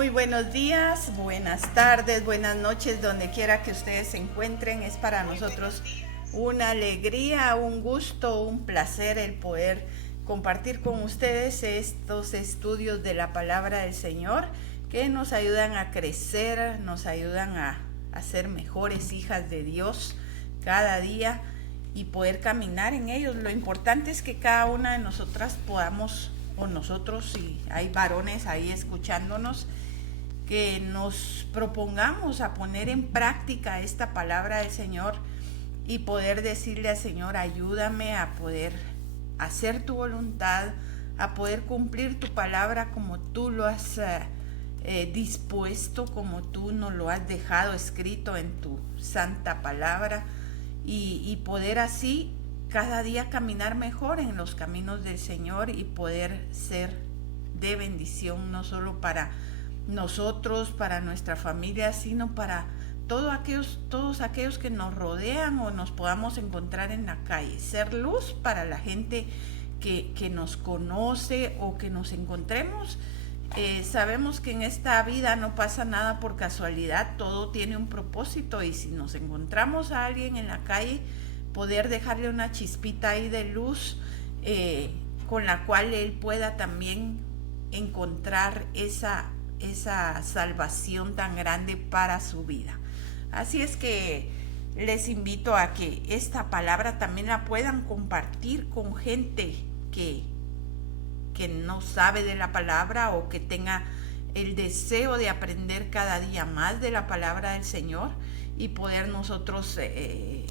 Muy buenos días, buenas tardes, buenas noches, donde quiera que ustedes se encuentren. Es para nosotros una alegría, un gusto, un placer el poder compartir con ustedes estos estudios de la palabra del Señor que nos ayudan a crecer, nos ayudan a ser mejores hijas de Dios cada día y poder caminar en ellos. Lo importante es que cada una de nosotras podamos, o nosotros, si hay varones ahí escuchándonos, que nos propongamos a poner en práctica esta palabra del Señor y poder decirle al Señor: ayúdame a poder hacer tu voluntad, a poder cumplir tu palabra como tú lo has dispuesto, como tú nos lo has dejado escrito en tu santa palabra, y poder así cada día caminar mejor en los caminos del Señor y poder ser de bendición, no solo para nosotros, para nuestra familia, sino para todos aquellos que nos rodean o nos podamos encontrar en la calle. Ser luz para la gente que nos conoce o que nos encontremos. Sabemos que en esta vida no pasa nada por casualidad, todo tiene un propósito, y si nos encontramos a alguien en la calle, poder dejarle una chispita ahí de luz con la cual él pueda también encontrar esa salvación tan grande para su vida. Así es que les invito a que esta palabra también la puedan compartir con gente que no sabe de la palabra o que tenga el deseo de aprender cada día más de la palabra del Señor y poder nosotros ser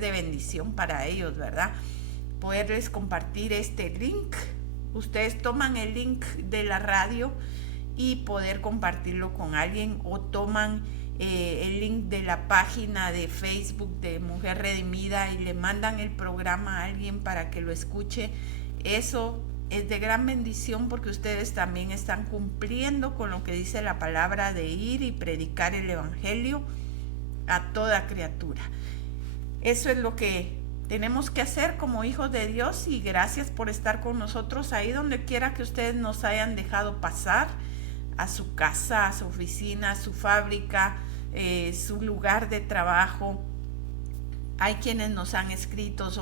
de bendición para ellos, ¿verdad? Poderles compartir este link. Ustedes toman el link de la radio y poder compartirlo con alguien, o toman el link de la página de Facebook de Mujer Redimida y le mandan el programa a alguien para que lo escuche. Eso es de gran bendición, porque ustedes también están cumpliendo con lo que dice la palabra de ir y predicar el evangelio a toda criatura. Eso es lo que tenemos que hacer como hijos de Dios, y gracias por estar con nosotros ahí donde quiera que ustedes nos hayan dejado pasar, a su casa, a su oficina, a su fábrica, su lugar de trabajo. Hay quienes nos han escrito,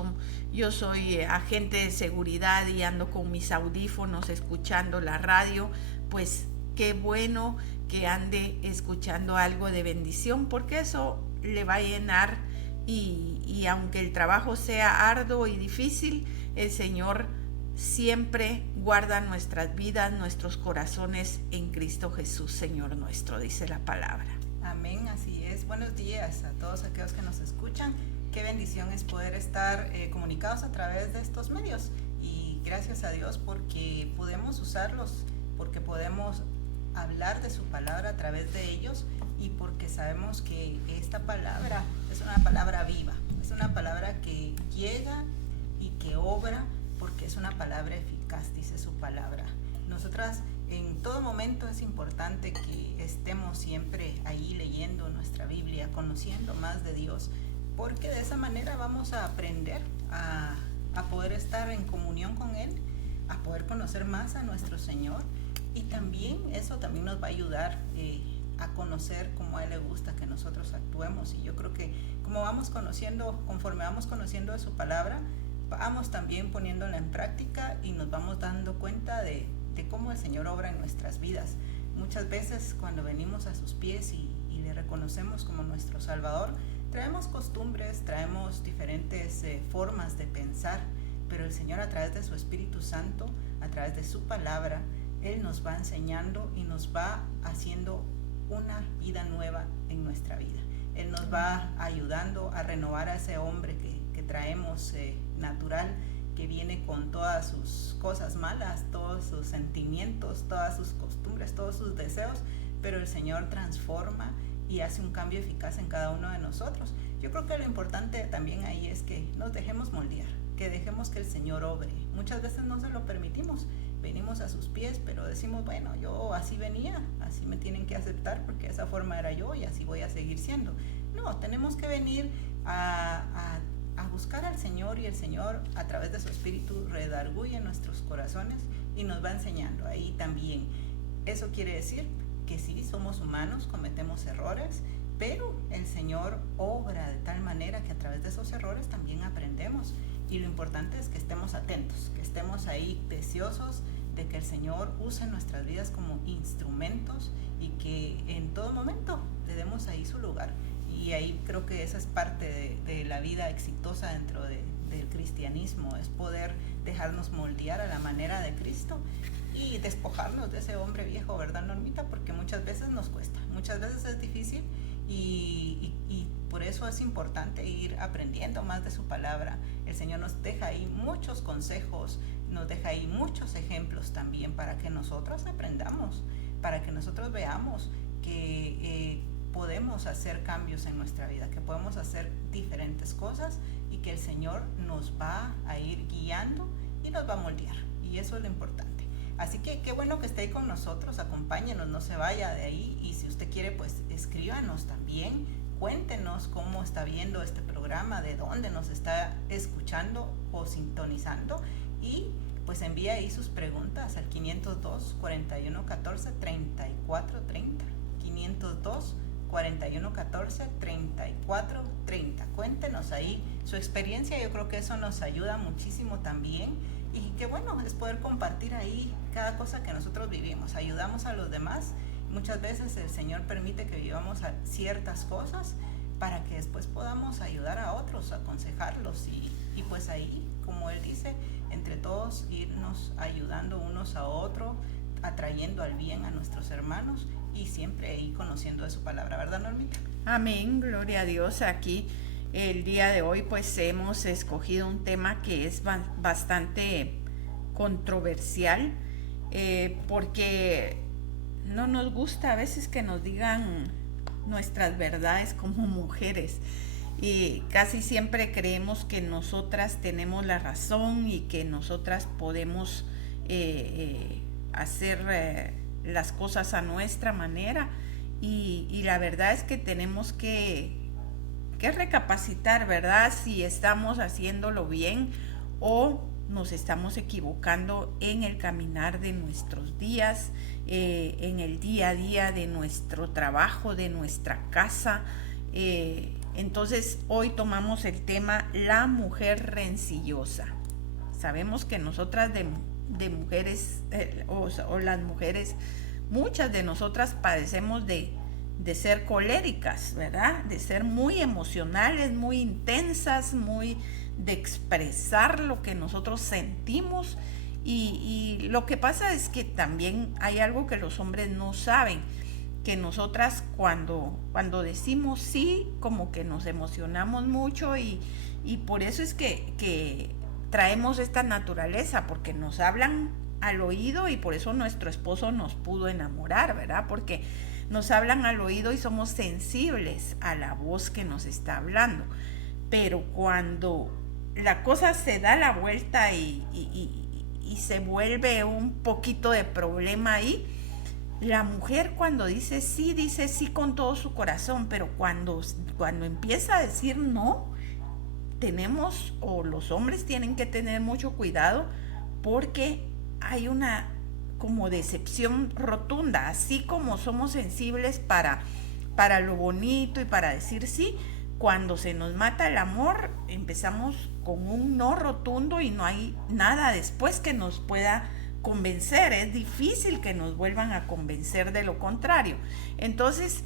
yo soy agente de seguridad y ando con mis audífonos escuchando la radio. Pues qué bueno que ande escuchando algo de bendición, porque eso le va a llenar. Y aunque el trabajo sea arduo y difícil, el Señor siempre guarda nuestras vidas, nuestros corazones en Cristo Jesús, Señor nuestro, dice la palabra. Amén, así es. Buenos días a todos aquellos que nos escuchan. Qué bendición es poder estar comunicados a través de estos medios, y gracias a Dios porque podemos usarlos, porque podemos hablar de su palabra a través de ellos, y porque sabemos que esta palabra es una palabra viva, es una palabra que llega y que obra, porque es una palabra eficaz, dice su palabra. Nosotras en todo momento es importante que estemos siempre ahí leyendo nuestra Biblia, conociendo más de Dios, porque de esa manera vamos a aprender a poder estar en comunión con Él, a poder conocer más a nuestro Señor, y también eso también nos va a ayudar a conocer cómo a Él le gusta que nosotros actuemos. Y yo creo que como vamos conociendo, conforme vamos conociendo de su palabra, vamos también poniéndola en práctica y nos vamos dando cuenta de cómo el Señor obra en nuestras vidas. Muchas veces cuando venimos a sus pies y le reconocemos como nuestro Salvador, traemos costumbres, traemos diferentes formas de pensar, pero el Señor, a través de su Espíritu Santo, a través de su palabra, Él nos va enseñando y nos va haciendo una vida nueva en nuestra vida. Él nos va ayudando a renovar a ese hombre que traemos natural, que viene con todas sus cosas malas, todos sus sentimientos, todas sus costumbres, todos sus deseos, pero el Señor transforma y hace un cambio eficaz en cada uno de nosotros. Yo creo que lo importante también ahí es que nos dejemos moldear, que dejemos que el Señor obre. Muchas veces no se lo permitimos, venimos a sus pies, pero decimos, bueno, yo así venía, así me tienen que aceptar porque esa forma era yo y así voy a seguir siendo. No, tenemos que venir a buscar al Señor, y el Señor a través de su Espíritu redarguye nuestros corazones y nos va enseñando ahí también. Eso quiere decir que sí, somos humanos, cometemos errores, pero el Señor obra de tal manera que a través de esos errores también aprendemos. Y lo importante es que estemos atentos, que estemos ahí deseosos de que el Señor use nuestras vidas como instrumentos y que en todo momento le demos ahí su lugar. Y ahí creo que esa es parte de la vida exitosa dentro del cristianismo, es poder dejarnos moldear a la manera de Cristo y despojarnos de ese hombre viejo, ¿verdad, Normita? Porque muchas veces nos cuesta, muchas veces es difícil y por eso es importante ir aprendiendo más de su palabra. El Señor nos deja ahí muchos consejos, nos deja ahí muchos ejemplos también para que nosotros aprendamos, para que nosotros veamos que podemos hacer cambios en nuestra vida, que podemos hacer diferentes cosas y que el Señor nos va a ir guiando y nos va a moldear. Y eso es lo importante. Así que qué bueno que esté ahí con nosotros, acompáñenos, no se vaya de ahí. Y si usted quiere, pues escríbanos también, cuéntenos cómo está viendo este programa, de dónde nos está escuchando o sintonizando. Y pues envía ahí sus preguntas al 502 41 14 34 30. 502 41 14 34 30. Cuéntenos ahí su experiencia, yo creo que eso nos ayuda muchísimo también. Y qué bueno es poder compartir ahí cada cosa que nosotros vivimos, ayudamos a los demás. Muchas veces el Señor permite que vivamos ciertas cosas para que después podamos ayudar a otros, aconsejarlos y pues ahí, como Él dice, entre todos irnos ayudando unos a otros, atrayendo al bien a nuestros hermanos y siempre ahí conociendo de su palabra, ¿verdad, Normita? Amén, gloria a Dios. Aquí el día de hoy pues hemos escogido un tema que es bastante controversial, porque no nos gusta a veces que nos digan nuestras verdades como mujeres, y casi siempre creemos que nosotras tenemos la razón y que nosotras podemos hacer las cosas a nuestra manera, y la verdad es que tenemos que recapacitar, ¿verdad? Si estamos haciéndolo bien o nos estamos equivocando en el caminar de nuestros días, en el día a día de nuestro trabajo, de nuestra casa. Entonces hoy tomamos el tema la mujer rencillosa. Sabemos que nosotras de mujeres, o las mujeres, muchas de nosotras padecemos de ser coléricas, ¿verdad? De ser muy emocionales, muy intensas, muy de expresar lo que nosotros sentimos. Y lo que pasa es que también hay algo que los hombres no saben, que nosotras cuando decimos sí, como que nos emocionamos mucho, y por eso es que traemos esta naturaleza, porque nos hablan al oído y por eso nuestro esposo nos pudo enamorar, ¿verdad? Porque nos hablan al oído y somos sensibles a la voz que nos está hablando. Pero cuando la cosa se da la vuelta y se vuelve un poquito de problema ahí, la mujer cuando dice sí con todo su corazón, pero cuando empieza a decir no, tenemos, o los hombres tienen que tener mucho cuidado, porque hay una como decepción rotunda. Así como somos sensibles para lo bonito y para decir sí, cuando se nos mata el amor empezamos con un no rotundo y no hay nada después que nos pueda convencer. Es difícil que nos vuelvan a convencer de lo contrario. Entonces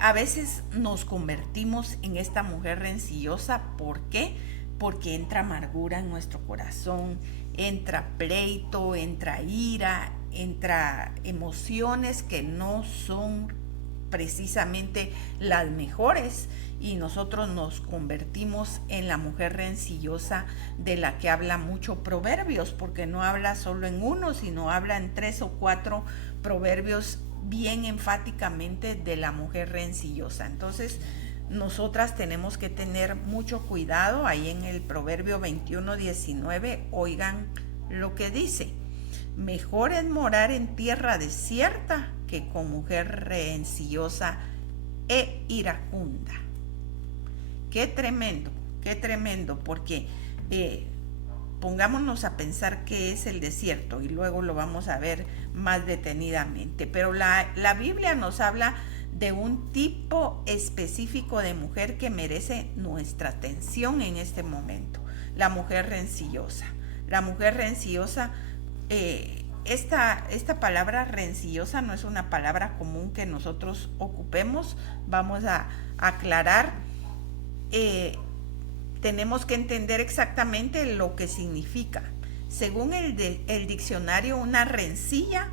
a veces nos convertimos en esta mujer rencillosa. ¿Por qué? Porque entra amargura en nuestro corazón, entra pleito, entra ira, entra emociones que no son precisamente las mejores, y nosotros nos convertimos en la mujer rencillosa de la que habla mucho Proverbios, porque no habla solo en uno, sino habla en 3 o 4 proverbios bien enfáticamente de la mujer rencillosa. Entonces nosotras tenemos que tener mucho cuidado. Ahí en el Proverbio 21:19, oigan lo que dice: mejor es morar en tierra desierta que con mujer rencillosa e iracunda. Qué tremendo, porque pongámonos a pensar qué es el desierto y luego lo vamos a ver más detenidamente. Pero la Biblia nos habla de un tipo específico de mujer que merece nuestra atención en este momento, la mujer rencillosa. La mujer rencillosa, esta palabra rencillosa no es una palabra común que nosotros ocupemos. Vamos a aclarar. Tenemos que entender exactamente lo que significa. Según el diccionario, una rencilla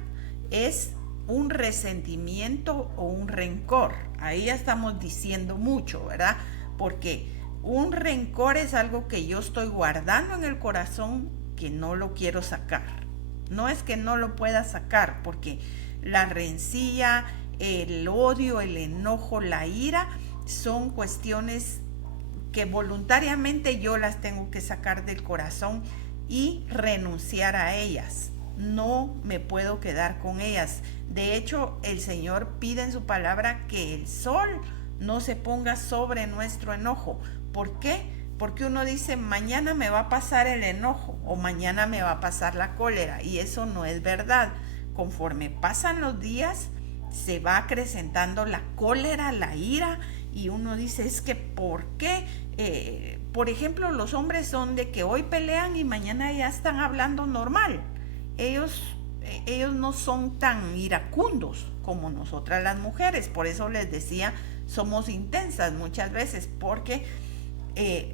es un resentimiento o un rencor. Ahí ya estamos diciendo mucho, ¿verdad? Porque un rencor es algo que yo estoy guardando en el corazón que no lo quiero sacar. No es que no lo pueda sacar, porque la rencilla, el odio, el enojo, la ira son cuestiones que voluntariamente yo las tengo que sacar del corazón y renunciar a ellas. No me puedo quedar con ellas. De hecho, el Señor pide en su palabra que el sol no se ponga sobre nuestro enojo. ¿Por qué? Porque uno dice, mañana me va a pasar el enojo o mañana me va a pasar la cólera, y eso no es verdad. Conforme pasan los días, se va acrecentando la cólera, la ira, y uno dice, es que ¿por qué? Por ejemplo, los hombres son de que hoy pelean y mañana ya están hablando normal. Ellos no son tan iracundos como nosotras las mujeres. Por eso les decía, somos intensas muchas veces, porque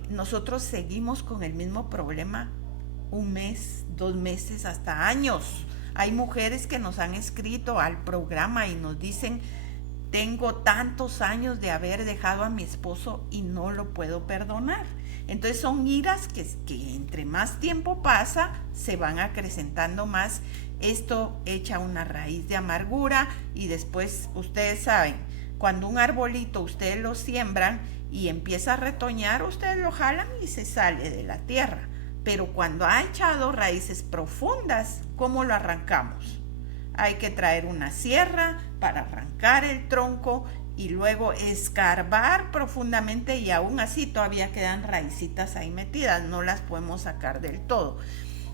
nosotros seguimos con el mismo problema 1 mes, 2 meses, hasta años. Hay mujeres que nos han escrito al programa y nos dicen, tengo tantos años de haber dejado a mi esposo y no lo puedo perdonar. Entonces son iras que entre más tiempo pasa, se van acrecentando más. Esto echa una raíz de amargura, y después ustedes saben, cuando un arbolito ustedes lo siembran y empieza a retoñar, ustedes lo jalan y se sale de la tierra. Pero cuando ha echado raíces profundas, ¿cómo lo arrancamos? Hay que traer una sierra para arrancar el tronco y luego escarbar profundamente, y aún así todavía quedan raicitas ahí metidas, no las podemos sacar del todo.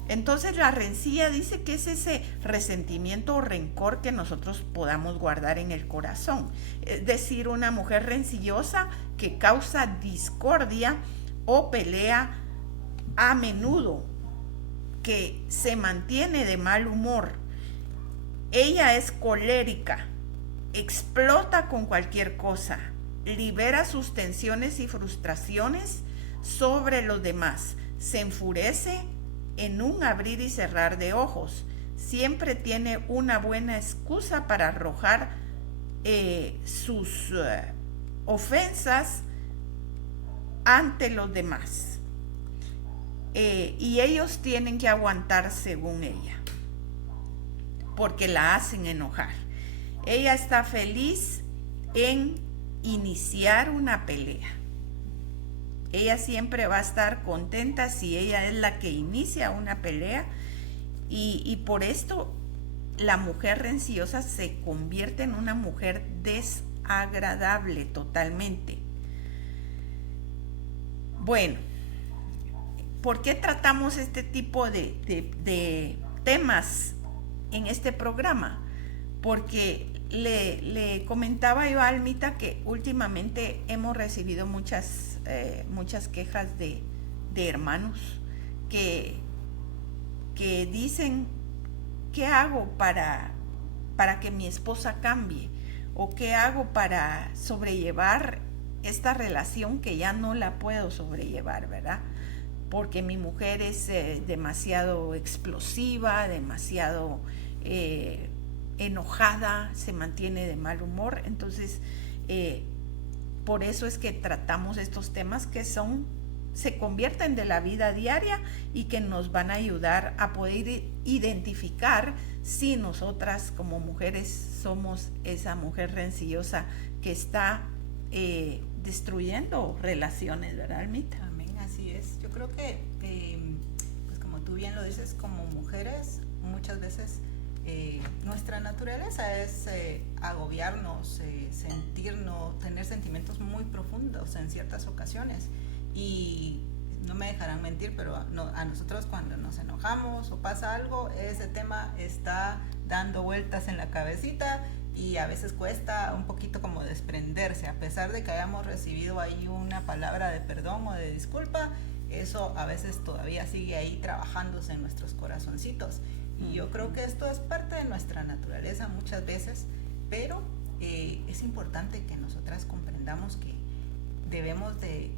Entonces la rencilla dice que es ese resentimiento o rencor que nosotros podamos guardar en el corazón. Es decir, una mujer rencillosa que causa discordia o pelea a menudo, que se mantiene de mal humor. Ella es colérica, explota con cualquier cosa, libera sus tensiones y frustraciones sobre los demás, se enfurece en un abrir y cerrar de ojos, siempre tiene una buena excusa para arrojar sus ofensas ante los demás, y ellos tienen que aguantar según ella, porque la hacen enojar. Ella está feliz en iniciar una pelea. Ella siempre va a estar contenta si ella es la que inicia una pelea, y por esto la mujer rencillosa se convierte en una mujer desagradable totalmente. Bueno, ¿por qué tratamos este tipo de temas en este programa? Porque le comentaba yo a Almita que últimamente hemos recibido muchas quejas de hermanos que dicen, ¿qué hago para que mi esposa cambie? ¿O qué hago para sobrellevar esta relación que ya no la puedo sobrellevar, verdad? Porque mi mujer es demasiado explosiva, demasiado enojada, se mantiene de mal humor. Entonces, por eso es que tratamos estos temas que se convierten de la vida diaria y que nos van a ayudar a poder identificar si nosotras como mujeres somos esa mujer rencillosa que está destruyendo relaciones, ¿verdad, Almita? Amén, así es. Yo creo que, pues como tú bien lo dices, como mujeres muchas veces nuestra naturaleza es agobiarnos, sentirnos, tener sentimientos muy profundos en ciertas ocasiones, y no me dejarán mentir, pero a nosotros cuando nos enojamos o pasa algo, ese tema está dando vueltas en la cabecita y a veces cuesta un poquito como desprenderse, a pesar de que hayamos recibido ahí una palabra de perdón o de disculpa, eso a veces todavía sigue ahí trabajándose en nuestros corazoncitos. Y yo creo que esto es parte de nuestra naturaleza muchas veces, pero es importante que nosotras comprendamos que debemos de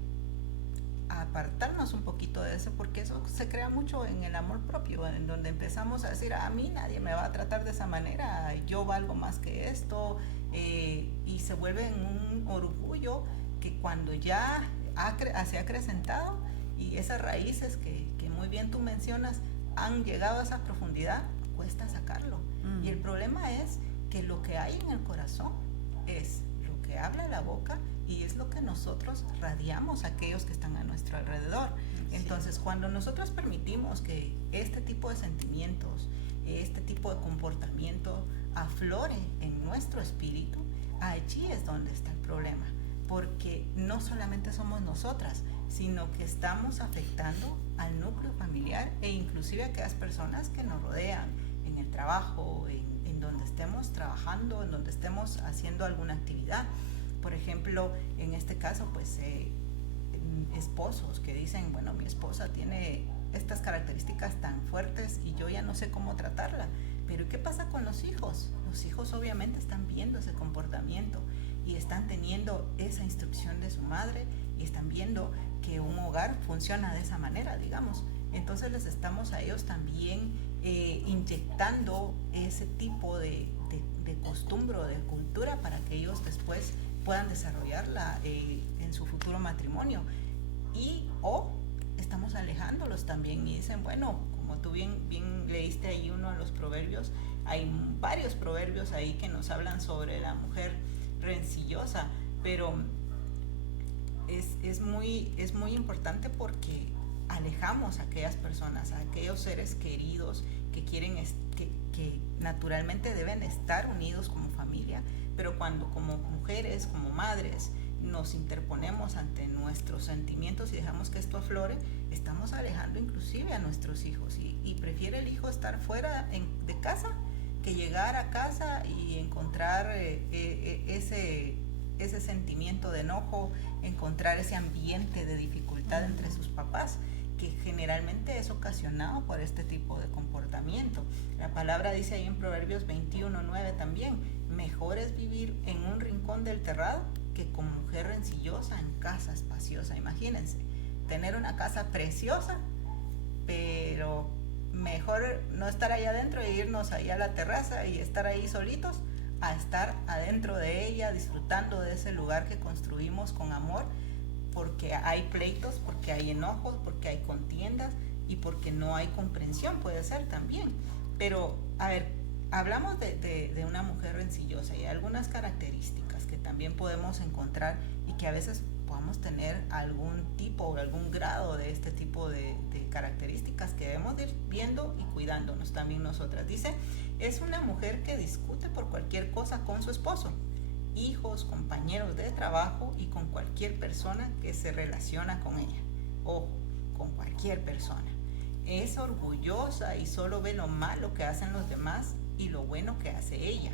apartarnos un poquito de eso, porque eso se crea mucho en el amor propio, en donde empezamos a decir, a mí nadie me va a tratar de esa manera, yo valgo más que esto, y se vuelve en un orgullo que cuando ya se ha acrecentado y esas raíces que muy bien tú mencionas han llegado a esa profundidad, cuesta sacarlo. Y el problema es que lo que hay en el corazón es lo que habla la boca y es lo que nosotros radiamos a aquellos que están a nuestro alrededor. Entonces, cuando nosotros permitimos que este tipo de sentimientos, este tipo de comportamiento aflore en nuestro espíritu, allí es donde está el problema, porque no solamente somos nosotras, sino que estamos afectando al núcleo familiar e inclusive a aquellas personas que nos rodean en el trabajo, en donde estemos trabajando, en donde estemos haciendo alguna actividad. Por ejemplo, en este caso, pues esposos que dicen, bueno, mi esposa tiene estas características tan fuertes y yo ya no sé cómo tratarla. Pero ¿qué pasa con los hijos? Los hijos obviamente están viendo ese comportamiento y están teniendo esa instrucción de su madre y están viendo que un hogar funciona de esa manera, digamos. Entonces les estamos a ellos también inyectando ese tipo de costumbre o de cultura para que ellos después puedan desarrollarla en su futuro matrimonio. O estamos alejándolos también y dicen, bueno, como tú bien leíste ahí uno de los proverbios, hay varios proverbios ahí que nos hablan sobre la mujer rencillosa, pero es muy importante porque alejamos a aquellas personas, a aquellos seres queridos que quieren, que naturalmente deben estar unidos como familia, pero cuando como mujeres, como madres, nos interponemos ante nuestros sentimientos y dejamos que esto aflore, estamos alejando inclusive a nuestros hijos y prefiere el hijo estar fuera de casa que llegar a casa y encontrar ese sentimiento de enojo, encontrar ese ambiente de dificultad entre sus papás, que generalmente es ocasionado por este tipo de comportamiento. La palabra dice ahí en Proverbios 21:9 también, mejor es vivir en un rincón del terrado que como mujer rencillosa en casa espaciosa. Imagínense, tener una casa preciosa, pero mejor no estar ahí adentro e irnos ahí a la terraza y estar ahí solitos, a estar adentro de ella, disfrutando de ese lugar que construimos con amor, porque hay pleitos, porque hay enojos, porque hay contiendas y porque no hay comprensión, puede ser también. Pero, a ver, hablamos de una mujer rencillosa y hay algunas características que también podemos encontrar y que a veces podamos tener algún tipo o algún grado de este tipo de características que debemos ir viendo y cuidándonos también nosotras. Dice, es una mujer que discute por cualquier cosa con su esposo, hijos, compañeros de trabajo y con cualquier persona que se relaciona con ella. Ojo, con cualquier persona. Es orgullosa y solo ve lo malo que hacen los demás y lo bueno que hace ella.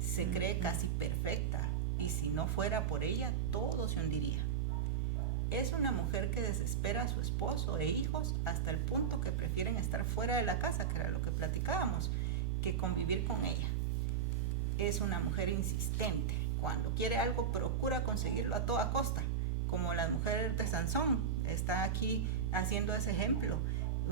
Se cree casi perfecta y si no fuera por ella, todo se hundiría. Es una mujer que desespera a su esposo e hijos hasta el punto que prefieren estar fuera de la casa, que era lo que platicábamos, que convivir con ella. Es una mujer insistente. Cuando quiere algo, procura conseguirlo a toda costa, como las mujeres de Sansón. Está aquí haciendo ese ejemplo.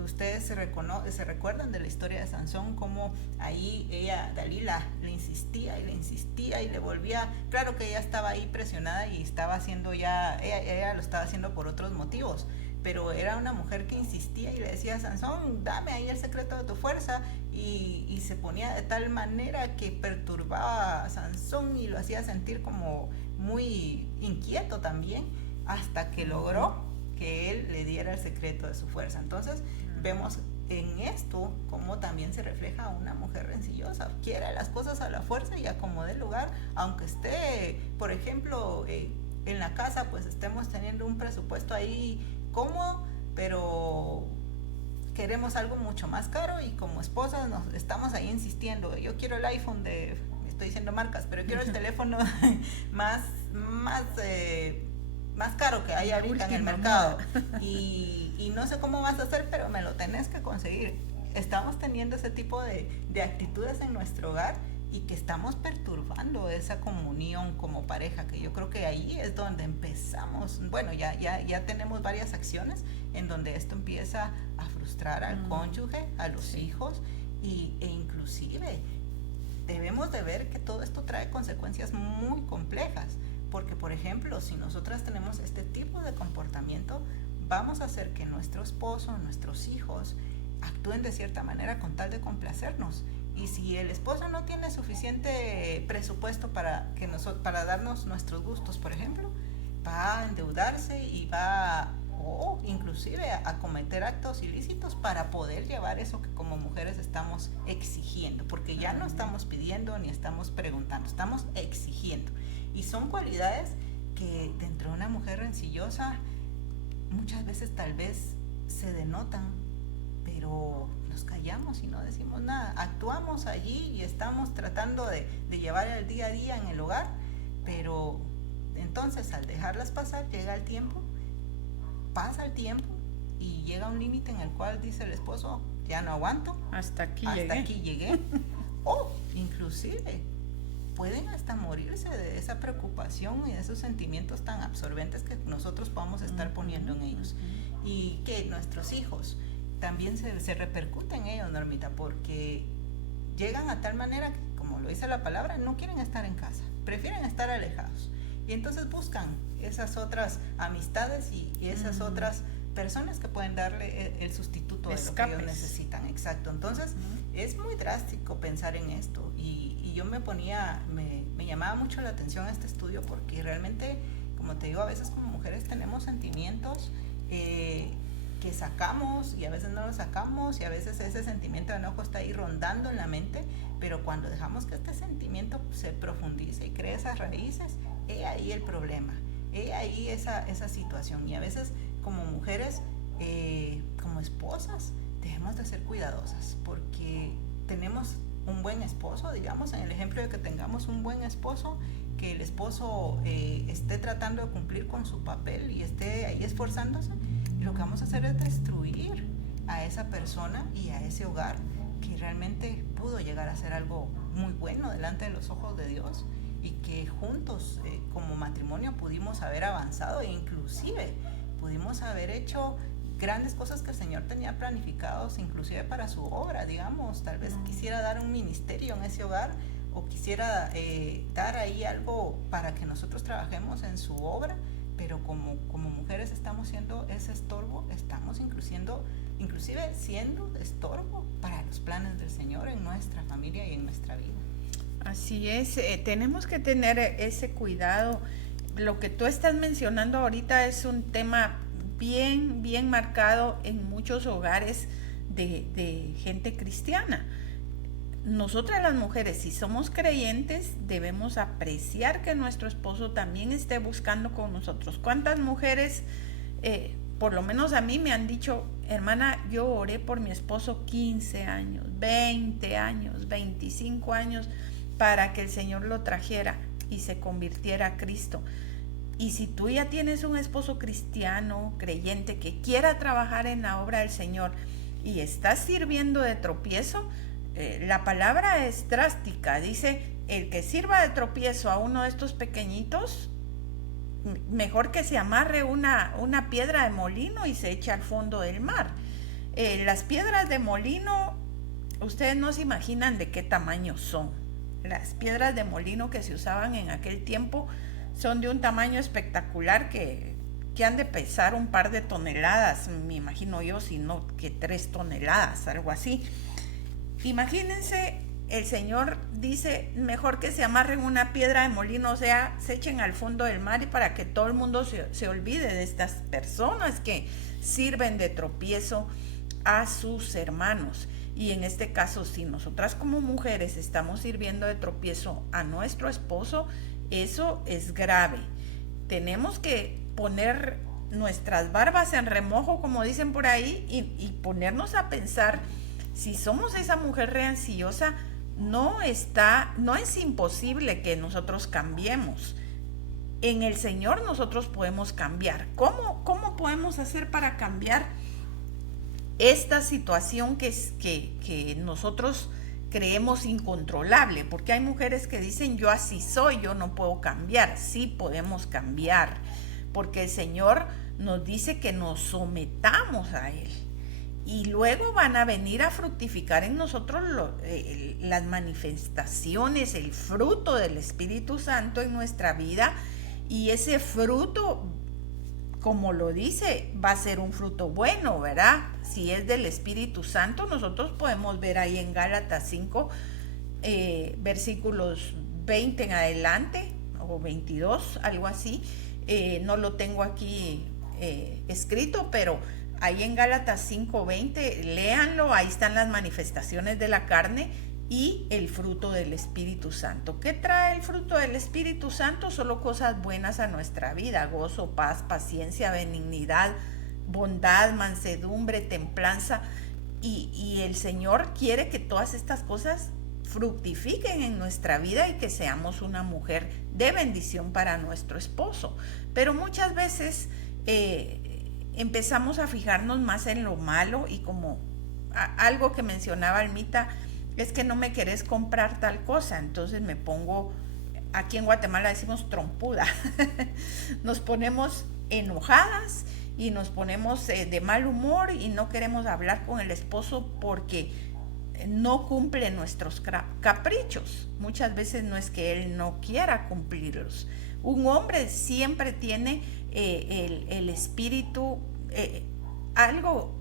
Ustedes se recuerdan de la historia de Sansón, cómo ahí Dalila, le insistía y le volvía. Claro que ella estaba ahí presionada y estaba haciendo ella lo estaba haciendo por otros motivos, pero era una mujer que insistía y le decía a Sansón, dame ahí el secreto de tu fuerza, y se ponía de tal manera que perturbaba a Sansón y lo hacía sentir como muy inquieto también, hasta que logró que él le diera el secreto de su fuerza. Entonces vemos en esto cómo también se refleja una mujer rencillosa, quiere las cosas a la fuerza y acomode el lugar, aunque esté, por ejemplo, en la casa, pues estemos teniendo un presupuesto ahí cómodo, pero queremos algo mucho más caro y como esposas nos estamos ahí insistiendo. Yo quiero el iPhone estoy diciendo marcas, pero quiero el teléfono más caro que hay ahorita en el mercado. Y no sé cómo vas a hacer, pero me lo tenés que conseguir. Estamos teniendo ese tipo de actitudes en nuestro hogar y que estamos perturbando esa comunión como pareja, que yo creo que ahí es donde empezamos. Bueno, ya tenemos varias acciones en donde esto empieza a frustrar al cónyuge, a los hijos e inclusive debemos de ver que todo esto trae consecuencias muy complejas, porque por ejemplo, si nosotras tenemos este tipo de comportamiento, vamos a hacer que nuestro esposo, nuestros hijos actúen de cierta manera con tal de complacernos. Y si el esposo no tiene suficiente presupuesto para darnos nuestros gustos, por ejemplo, va a endeudarse y va o inclusive a cometer actos ilícitos para poder llevar eso que como mujeres estamos exigiendo, porque ya no estamos pidiendo ni estamos preguntando, estamos exigiendo. Y son cualidades que dentro de una mujer rencillosa muchas veces tal vez se denotan, pero nos callamos y no decimos nada. Actuamos allí y estamos tratando de llevar el día a día en el hogar, pero entonces al dejarlas pasar llega el tiempo, pasa el tiempo y llega un límite en el cual dice el esposo, ya no aguanto, hasta aquí llegué. O inclusive pueden hasta morirse de esa preocupación y de esos sentimientos tan absorbentes que nosotros podamos estar poniendo en ellos. Y que nuestros hijos también se repercute en ellos, Normita, porque llegan a tal manera que, como lo dice la palabra, no quieren estar en casa, prefieren estar alejados. Y entonces buscan esas otras amistades y esas otras personas que pueden darle el sustituto de lo que ellos necesitan. Exacto. Entonces, es muy drástico pensar en esto. Y yo me llamaba mucho la atención este estudio porque realmente, como te digo, a veces como mujeres tenemos sentimientos que sacamos y a veces no los sacamos y a veces ese sentimiento de enojo está ahí rondando en la mente, pero cuando dejamos que este sentimiento se profundice y cree esas raíces, he ahí el problema, he ahí esa situación. Y a veces como mujeres, como esposas, debemos de ser cuidadosas porque tenemos un buen esposo, digamos, en el ejemplo de que tengamos un buen esposo, que el esposo esté tratando de cumplir con su papel y esté ahí esforzándose, y lo que vamos a hacer es destruir a esa persona y a ese hogar que realmente pudo llegar a ser algo muy bueno delante de los ojos de Dios y que juntos como matrimonio pudimos haber avanzado e inclusive pudimos haber hecho grandes cosas que el Señor tenía planificados inclusive para su obra, digamos. Tal vez quisiera dar un ministerio en ese hogar o quisiera dar ahí algo para que nosotros trabajemos en su obra, pero como mujeres estamos siendo ese estorbo, estamos inclusive siendo estorbo para los planes del Señor en nuestra familia y en nuestra vida. Así es, tenemos que tener ese cuidado. Lo que tú estás mencionando ahorita es un tema bien marcado en muchos hogares de gente cristiana. Nosotras las mujeres, si somos creyentes, debemos apreciar que nuestro esposo también esté buscando con nosotros. ¿Cuántas mujeres, por lo menos a mí, me han dicho, hermana, yo oré por mi esposo 15 años, 20 años, 25 años, para que el Señor lo trajera y se convirtiera a Cristo? Y si tú ya tienes un esposo cristiano, creyente, que quiera trabajar en la obra del Señor y estás sirviendo de tropiezo, la palabra es drástica. Dice, el que sirva de tropiezo a uno de estos pequeñitos, mejor que se amarre una piedra de molino y se eche al fondo del mar. Las piedras de molino, ustedes no se imaginan de qué tamaño son. Las piedras de molino que se usaban en aquel tiempo son de un tamaño espectacular que han de pesar un par de toneladas, me imagino yo, si no que 3 toneladas, algo así. Imagínense, el Señor dice, mejor que se amarren una piedra de molino, o sea, se echen al fondo del mar, y para que todo el mundo se olvide de estas personas que sirven de tropiezo a sus hermanos. Y en este caso, si nosotras como mujeres estamos sirviendo de tropiezo a nuestro esposo, eso es grave. Tenemos que poner nuestras barbas en remojo, como dicen por ahí, y ponernos a pensar, si somos esa mujer rencillosa, no es imposible que nosotros cambiemos. En el Señor nosotros podemos cambiar. ¿Cómo podemos hacer para cambiar esta situación que nosotros creemos incontrolable? Porque hay mujeres que dicen, yo así soy, yo no puedo cambiar. Sí podemos cambiar, porque el Señor nos dice que nos sometamos a Él. Y luego van a venir a fructificar en nosotros las manifestaciones, el fruto del Espíritu Santo en nuestra vida. Y ese fruto, como lo dice, va a ser un fruto bueno, ¿verdad? Si es del Espíritu Santo, nosotros podemos ver ahí en Gálatas 5, versículos 20 en adelante, o 22, algo así. No lo tengo aquí escrito, pero ahí en Gálatas 5:20, léanlo, ahí están las manifestaciones de la carne y el fruto del Espíritu Santo. ¿Qué trae el fruto del Espíritu Santo? Solo cosas buenas a nuestra vida: gozo, paz, paciencia, benignidad, bondad, mansedumbre, templanza. Y el Señor quiere que todas estas cosas fructifiquen en nuestra vida y que seamos una mujer de bendición para nuestro esposo. Pero muchas veces empezamos a fijarnos más en lo malo, y como algo que mencionaba Almita, es que no me querés comprar tal cosa, entonces me pongo, aquí en Guatemala decimos trompuda, nos ponemos enojadas y nos ponemos de mal humor y no queremos hablar con el esposo porque no cumple nuestros caprichos. Muchas veces no es que él no quiera cumplirlos. Un hombre siempre tiene el espíritu,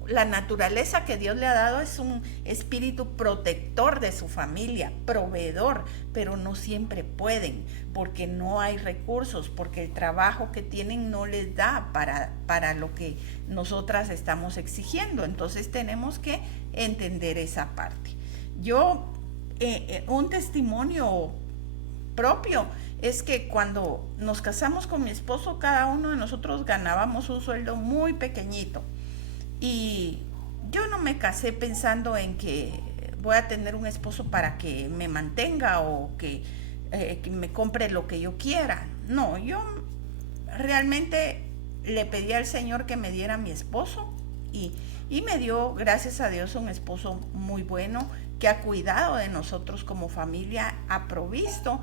la naturaleza que Dios le ha dado es un espíritu protector de su familia, proveedor, pero no siempre pueden, porque no hay recursos, porque el trabajo que tienen no les da para lo que nosotras estamos exigiendo. Entonces tenemos que entender esa parte. Yo, un testimonio propio es que cuando nos casamos con mi esposo, cada uno de nosotros ganábamos un sueldo muy pequeñito. Y yo no me casé pensando en que voy a tener un esposo para que me mantenga o que me compre lo que yo quiera. No, yo realmente le pedí al Señor que me diera mi esposo y me dio, gracias a Dios, un esposo muy bueno que ha cuidado de nosotros como familia, ha provisto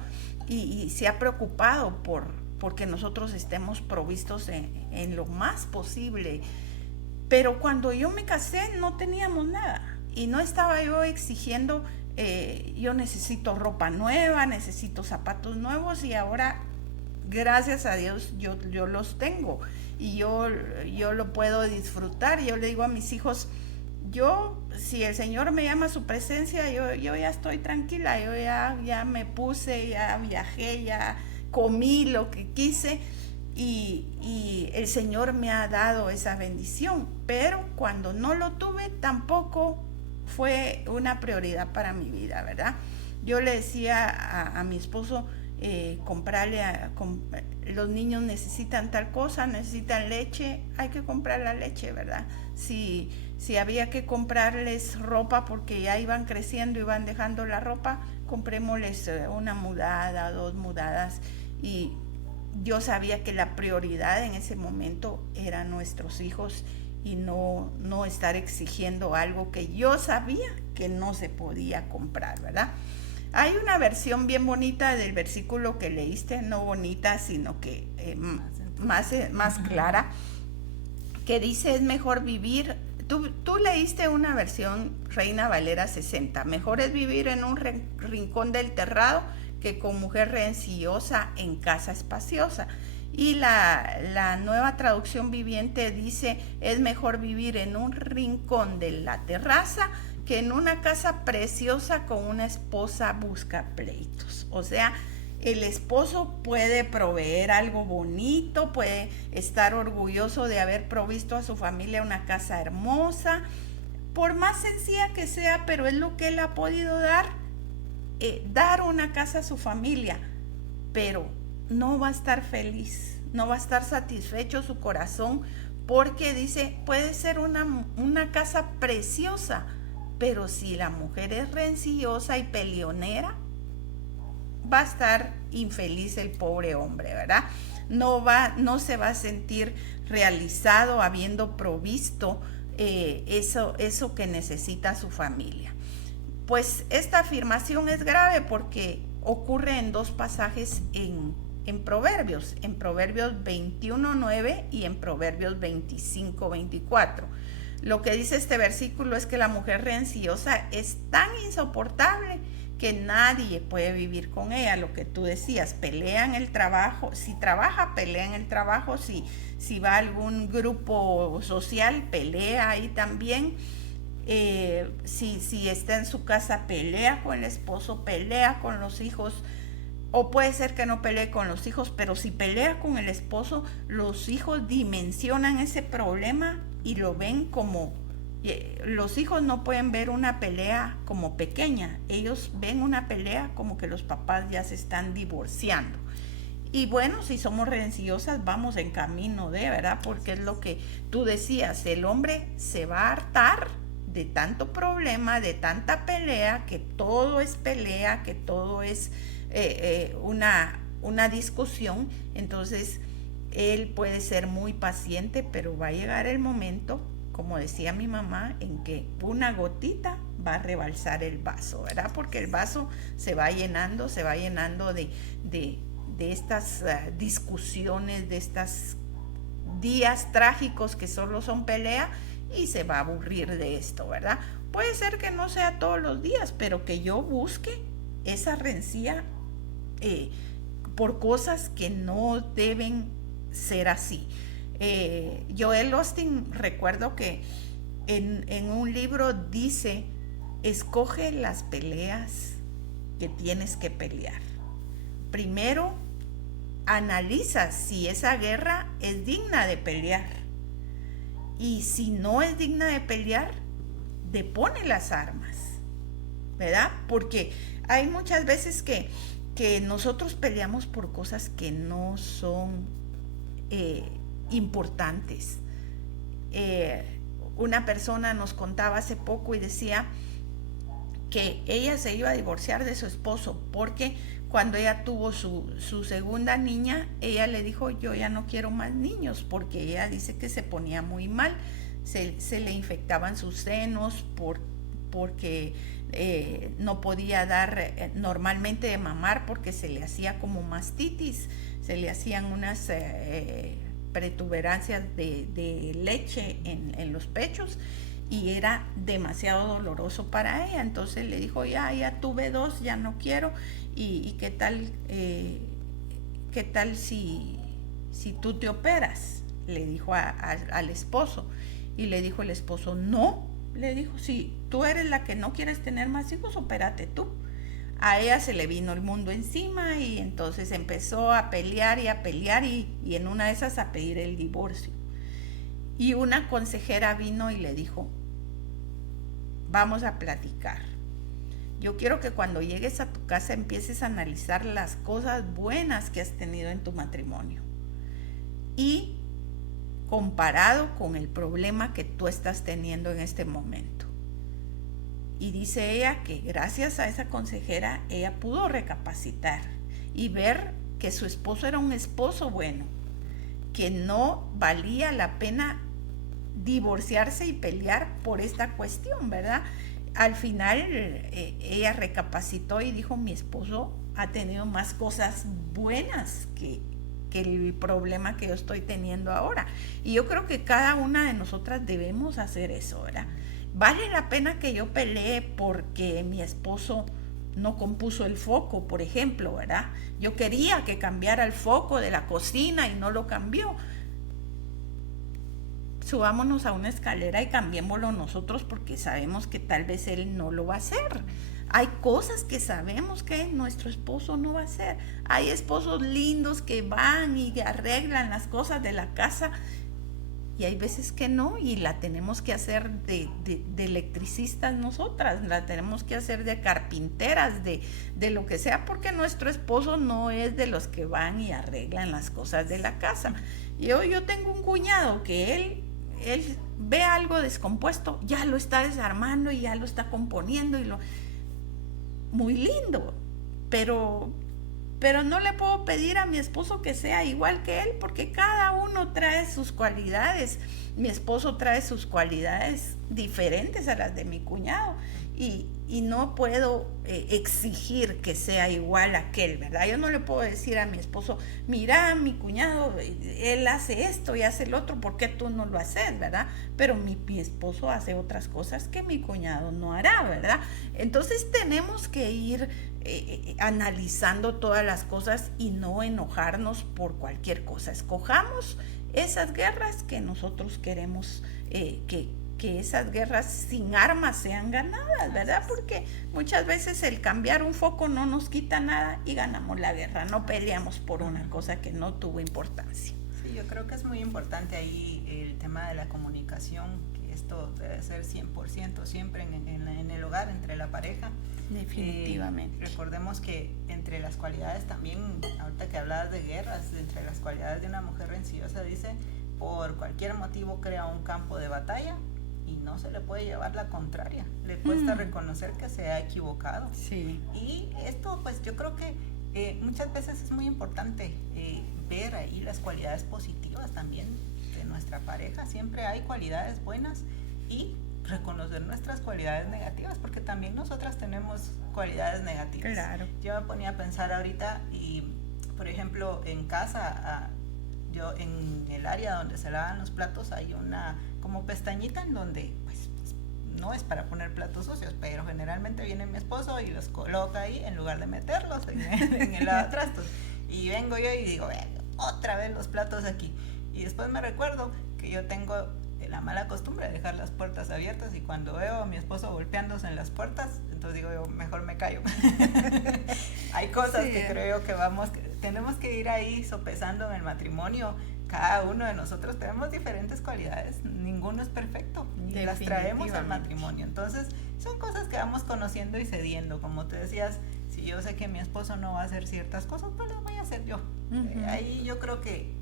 y se ha preocupado porque nosotros estemos provistos en lo más posible. Pero cuando yo me casé no teníamos nada y no estaba yo exigiendo, yo necesito ropa nueva, necesito zapatos nuevos, y ahora, gracias a Dios, yo los tengo y yo lo puedo disfrutar. Yo le digo a mis hijos, si el Señor me llama a su presencia, yo ya estoy tranquila, yo ya me puse, ya viajé, ya comí lo que quise. Y el Señor me ha dado esa bendición, pero cuando no lo tuve tampoco fue una prioridad para mi vida, ¿verdad? Yo le decía a mi esposo, los niños necesitan tal cosa, necesitan leche, hay que comprar la leche, ¿verdad? Si había que comprarles ropa porque ya iban creciendo y van dejando la ropa, comprémosles una mudada, 2 mudadas. Y yo sabía que la prioridad en ese momento eran nuestros hijos y no estar exigiendo algo que yo sabía que no se podía comprar, ¿verdad? Hay una versión bien bonita del versículo que leíste, no bonita, sino que más clara, que dice, es mejor vivir, tú leíste una versión Reina Valera 60, mejor es vivir en un rincón del terrado que con mujer rencillosa en casa espaciosa. Y la Nueva Traducción Viviente dice, es mejor vivir en un rincón de la terraza que en una casa preciosa con una esposa busca pleitos. O sea, el esposo puede proveer algo bonito, puede estar orgulloso de haber provisto a su familia una casa hermosa, por más sencilla que sea, pero es lo que él ha podido dar una casa a su familia, pero no va a estar feliz, no va a estar satisfecho su corazón, porque dice, puede ser una casa preciosa, pero si la mujer es rencillosa y peleonera, va a estar infeliz el pobre hombre, ¿verdad? No se va a sentir realizado habiendo provisto eso que necesita su familia. Pues esta afirmación es grave porque ocurre en dos pasajes en Proverbios 21:9 y en Proverbios 25:24. Lo que dice este versículo es que la mujer rencillosa es tan insoportable que nadie puede vivir con ella. Lo que tú decías, pelea en el trabajo, si trabaja, pelea en el trabajo, si va a algún grupo social, pelea ahí también. Si está en su casa, pelea con el esposo, pelea con los hijos, o puede ser que no pelee con los hijos, pero si pelea con el esposo, los hijos dimensionan ese problema y lo ven como... Los hijos no pueden ver una pelea como pequeña, ellos ven una pelea como que los papás ya se están divorciando. Y bueno, si somos rencillosas, vamos en camino de, ¿verdad? Porque es lo que tú decías, el hombre se va a hartar de tanto problema, de tanta pelea, que todo es pelea, que todo es una discusión. Entonces él puede ser muy paciente, pero va a llegar el momento, como decía mi mamá, en que una gotita va a rebalsar el vaso, ¿verdad? Porque el vaso se va llenando de estas discusiones, de estos días trágicos que solo son pelea, y se va a aburrir de esto, ¿verdad? Puede ser que no sea todos los días, pero que yo busque esa rencilla por cosas que no deben ser así. Joel Osteen, recuerdo que en un libro dice, escoge las peleas que tienes que pelear. Primero, analiza si esa guerra es digna de pelear. Y si no es digna de pelear, depone las armas, ¿verdad? Porque hay muchas veces que nosotros peleamos por cosas que no son importantes. Una persona nos contaba hace poco y decía que ella se iba a divorciar de su esposo porque cuando ella tuvo su segunda niña, ella le dijo, yo ya no quiero más niños, porque ella dice que se ponía muy mal, se le infectaban sus senos porque no podía dar normalmente de mamar porque se le hacía como mastitis, se le hacían unas protuberancias de leche en los pechos y era demasiado doloroso para ella. Entonces le dijo, ya tuve 2, ya no quiero, y qué tal si tú te operas, le dijo al esposo. Y le dijo el esposo, no, le dijo, si tú eres la que no quieres tener más hijos, opérate tú. A ella se le vino el mundo encima y entonces empezó a pelear y en una de esas a pedir el divorcio. Y una consejera vino y le dijo, vamos a platicar. Yo quiero que cuando llegues a tu casa empieces a analizar las cosas buenas que has tenido en tu matrimonio y comparado con el problema que tú estás teniendo en este momento. Y dice ella que gracias a esa consejera ella pudo recapacitar y ver que su esposo era un esposo bueno, que no valía la pena divorciarse y pelear por esta cuestión, ¿verdad? Al final ella recapacitó y dijo, mi esposo ha tenido más cosas buenas que el problema que yo estoy teniendo ahora. Y yo creo que cada una de nosotras debemos hacer eso, ¿verdad? Vale la pena que yo pelee porque mi esposo no compuso el foco, por ejemplo, ¿verdad? Yo quería que cambiara el foco de la cocina y no lo cambió. Subámonos a una escalera y cambiémoslo nosotros porque sabemos que tal vez él no lo va a hacer. Hay cosas que sabemos que nuestro esposo no va a hacer. Hay esposos lindos que van y arreglan las cosas de la casa y hay veces que no, y la tenemos que hacer de electricistas nosotras, la tenemos que hacer de carpinteras, de lo que sea, porque nuestro esposo no es de los que van y arreglan las cosas de la casa. Yo tengo un cuñado que él ve algo descompuesto, ya lo está desarmando y ya lo está componiendo muy lindo, pero no le puedo pedir a mi esposo que sea igual que él, porque cada uno trae sus cualidades. Mi esposo trae sus cualidades diferentes a las de mi cuñado, y no puedo exigir que sea igual a aquel, ¿verdad? Yo no le puedo decir a mi esposo, mira, mi cuñado, él hace esto y hace el otro, ¿por qué tú no lo haces, verdad? Pero mi esposo hace otras cosas que mi cuñado no hará, ¿verdad? Entonces tenemos que ir analizando todas las cosas y no enojarnos por cualquier cosa. Escojamos esas guerras que nosotros queremos que esas guerras sin armas sean ganadas, ¿verdad? Porque muchas veces el cambiar un foco no nos quita nada y ganamos la guerra, no peleamos por una cosa que no tuvo importancia. Sí, yo creo que es muy importante ahí el tema de la comunicación, que esto debe ser 100% siempre en el hogar, entre la pareja. Definitivamente. Recordemos que entre las cualidades también, ahorita que hablabas de guerras, entre las cualidades de una mujer rencillosa, dice, por cualquier motivo crea un campo de batalla y no se le puede llevar la contraria, le cuesta reconocer que se ha equivocado. Sí. Y esto, pues yo creo que muchas veces es muy importante ver ahí las cualidades positivas también de nuestra pareja. Siempre hay cualidades buenas y reconocer nuestras cualidades negativas, porque también nosotras tenemos cualidades negativas. Claro. Yo me ponía a pensar ahorita y, por ejemplo, en casa, yo en el área donde se lavan los platos hay una como pestañita en donde pues no es para poner platos sucios, pero generalmente viene mi esposo y los coloca ahí en lugar de meterlos en el lavatrastos. Y vengo yo y digo, otra vez los platos aquí. Y después me recuerdo que yo tengo la mala costumbre de dejar las puertas abiertas, y cuando veo a mi esposo golpeándose en las puertas, entonces digo yo, mejor me callo. Hay cosas que creo que tenemos que ir ahí sopesando en el matrimonio. Cada uno de nosotros tenemos diferentes cualidades, ninguno es perfecto y las traemos al matrimonio. Entonces son cosas que vamos conociendo y cediendo. Como te decías, si yo sé que mi esposo no va a hacer ciertas cosas, pues las voy a hacer yo. Ahí yo creo que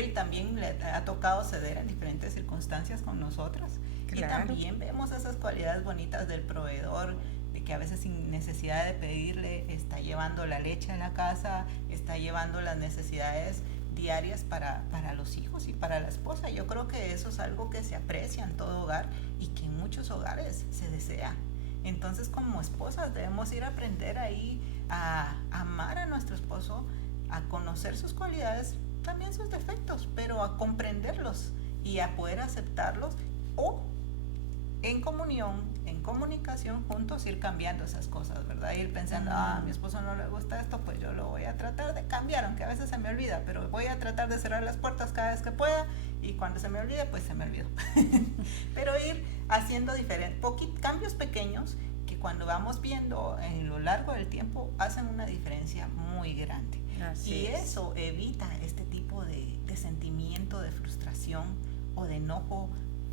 él también le ha tocado ceder en diferentes circunstancias con nosotras. Claro. Y también vemos esas cualidades bonitas del proveedor, de que a veces sin necesidad de pedirle está llevando la leche a la casa, está llevando las necesidades diarias para los hijos y para la esposa. Yo creo que eso es algo que se aprecia en todo hogar y que en muchos hogares se desea. Entonces, como esposas debemos ir a aprender ahí a amar a nuestro esposo, a conocer sus cualidades, también sus defectos, pero a comprenderlos y a poder aceptarlos, o en comunión, en comunicación, juntos ir cambiando esas cosas, ¿verdad? Ir pensando, a mi esposo no le gusta esto, pues yo lo voy a tratar de cambiar, aunque a veces se me olvida, pero voy a tratar de cerrar las puertas cada vez que pueda, y cuando se me olvide, pues se me olvidó. Pero ir haciendo cambios pequeños que cuando vamos viendo en lo largo del tiempo hacen una diferencia muy grande. Y eso evita este tipo de sentimiento de frustración o de enojo,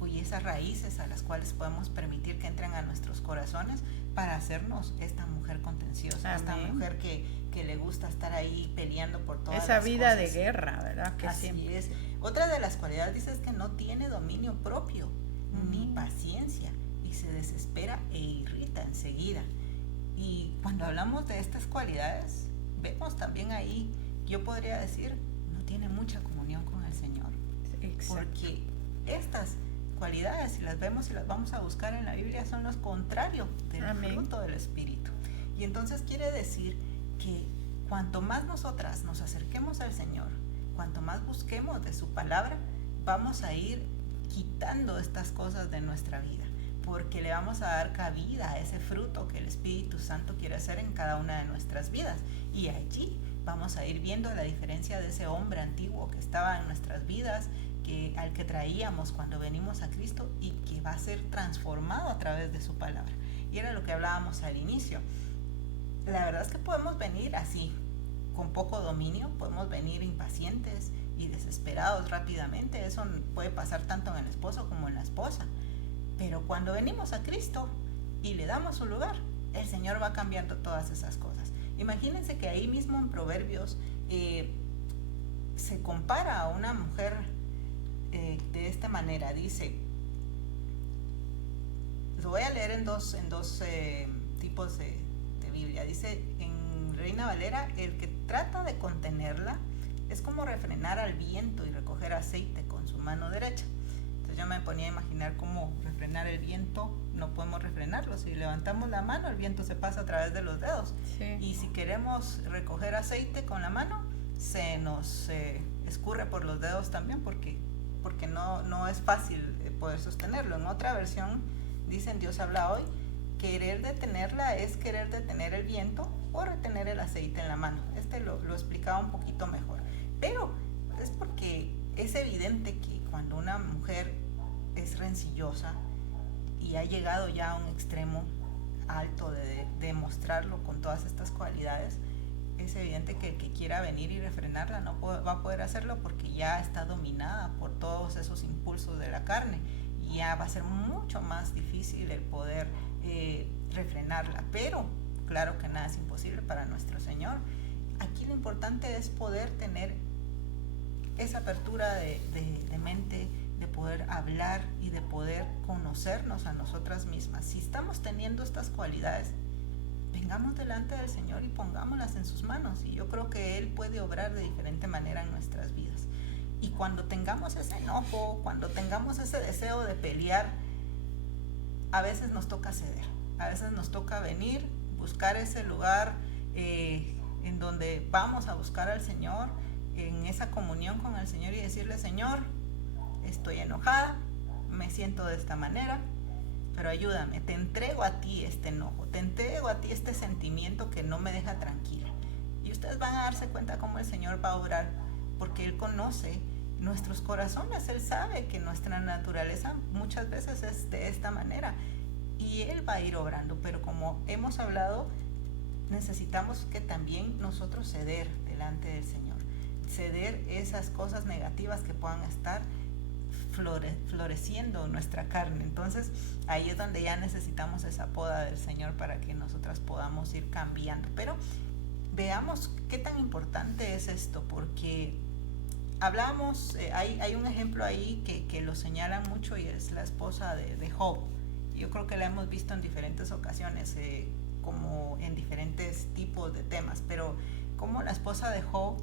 y esas raíces a las cuales podemos permitir que entren a nuestros corazones para hacernos esta mujer contenciosa. Amén. Esta mujer que le gusta estar ahí peleando por todas esa las vida cosas. De guerra, ¿verdad? Que así siempre es. Otra de las cualidades dice es que no tiene dominio propio ni paciencia, y se desespera e irrita enseguida. Y cuando hablamos de estas cualidades, vemos también ahí, yo podría decir, no tiene mucha comunión con el Señor. Exacto. Porque estas cualidades, si las vemos y las vamos a buscar en la Biblia, son los contrarios del fruto del Espíritu. Y entonces quiere decir que cuanto más nosotras nos acerquemos al Señor, cuanto más busquemos de su palabra, vamos a ir quitando estas cosas de nuestra vida, porque le vamos a dar cabida a ese fruto que el Espíritu Santo quiere hacer en cada una de nuestras vidas. Y allí vamos a ir viendo la diferencia de ese hombre antiguo que estaba en nuestras vidas, al que traíamos cuando venimos a Cristo, y que va a ser transformado a través de su palabra. Y era lo que hablábamos al inicio. La verdad es que podemos venir así, con poco dominio, podemos venir impacientes y desesperados rápidamente. Eso puede pasar tanto en el esposo como en la esposa. Pero cuando venimos a Cristo y le damos su lugar, el Señor va cambiando todas esas cosas. Imagínense que ahí mismo en Proverbios se compara a una mujer de esta manera. Dice, lo voy a leer en dos tipos de Biblia. Dice en Reina Valera, el que trata de contenerla es como refrenar al viento y recoger aceite con su mano derecha. Entonces yo me ponía a imaginar cómo refrenar el viento. No podemos refrenarlo. Si levantamos la mano, el viento se pasa a través de los dedos. Sí. Y si queremos recoger aceite con la mano, se nos escurre por los dedos también, porque no es fácil poder sostenerlo. En otra versión dicen, Dios habla hoy, querer detenerla es querer detener el viento o retener el aceite en la mano. Lo explicaba un poquito mejor. Pero es porque es evidente que cuando una mujer es rencillosa y ha llegado ya a un extremo alto de demostrarlo con todas estas cualidades, es evidente que el que quiera venir y refrenarla no va a poder hacerlo, porque ya está dominada por todos esos impulsos de la carne, y ya va a ser mucho más difícil el poder refrenarla. Pero claro que nada es imposible para nuestro Señor. Aquí lo importante es poder tener esa apertura de mente, de poder hablar y de poder conocernos a nosotras mismas. Si estamos teniendo estas cualidades, vengamos delante del Señor y pongámoslas en sus manos, y yo creo que Él puede obrar de diferente manera en nuestras vidas. Y cuando tengamos ese enojo, cuando tengamos ese deseo de pelear, a veces nos toca ceder, a veces nos toca venir, buscar ese lugar en donde vamos a buscar al Señor, en esa comunión con el Señor, y decirle, Señor, estoy enojada, me siento de esta manera, pero ayúdame, te entrego a ti este enojo, te entrego a ti este sentimiento que no me deja tranquila. Y ustedes van a darse cuenta cómo el Señor va a obrar, porque Él conoce nuestros corazones. Él sabe que nuestra naturaleza muchas veces es de esta manera, y Él va a ir obrando. Pero como hemos hablado, necesitamos que también nosotros ceder delante del Señor, ceder esas cosas negativas que puedan estar floreciendo nuestra carne. Entonces ahí es donde ya necesitamos esa poda del Señor para que nosotras podamos ir cambiando. Pero veamos qué tan importante es esto, porque hablamos, hay un ejemplo ahí que lo señala mucho, y es la esposa de Job. Yo creo que la hemos visto en diferentes ocasiones, como en diferentes tipos de temas, pero como la esposa de Job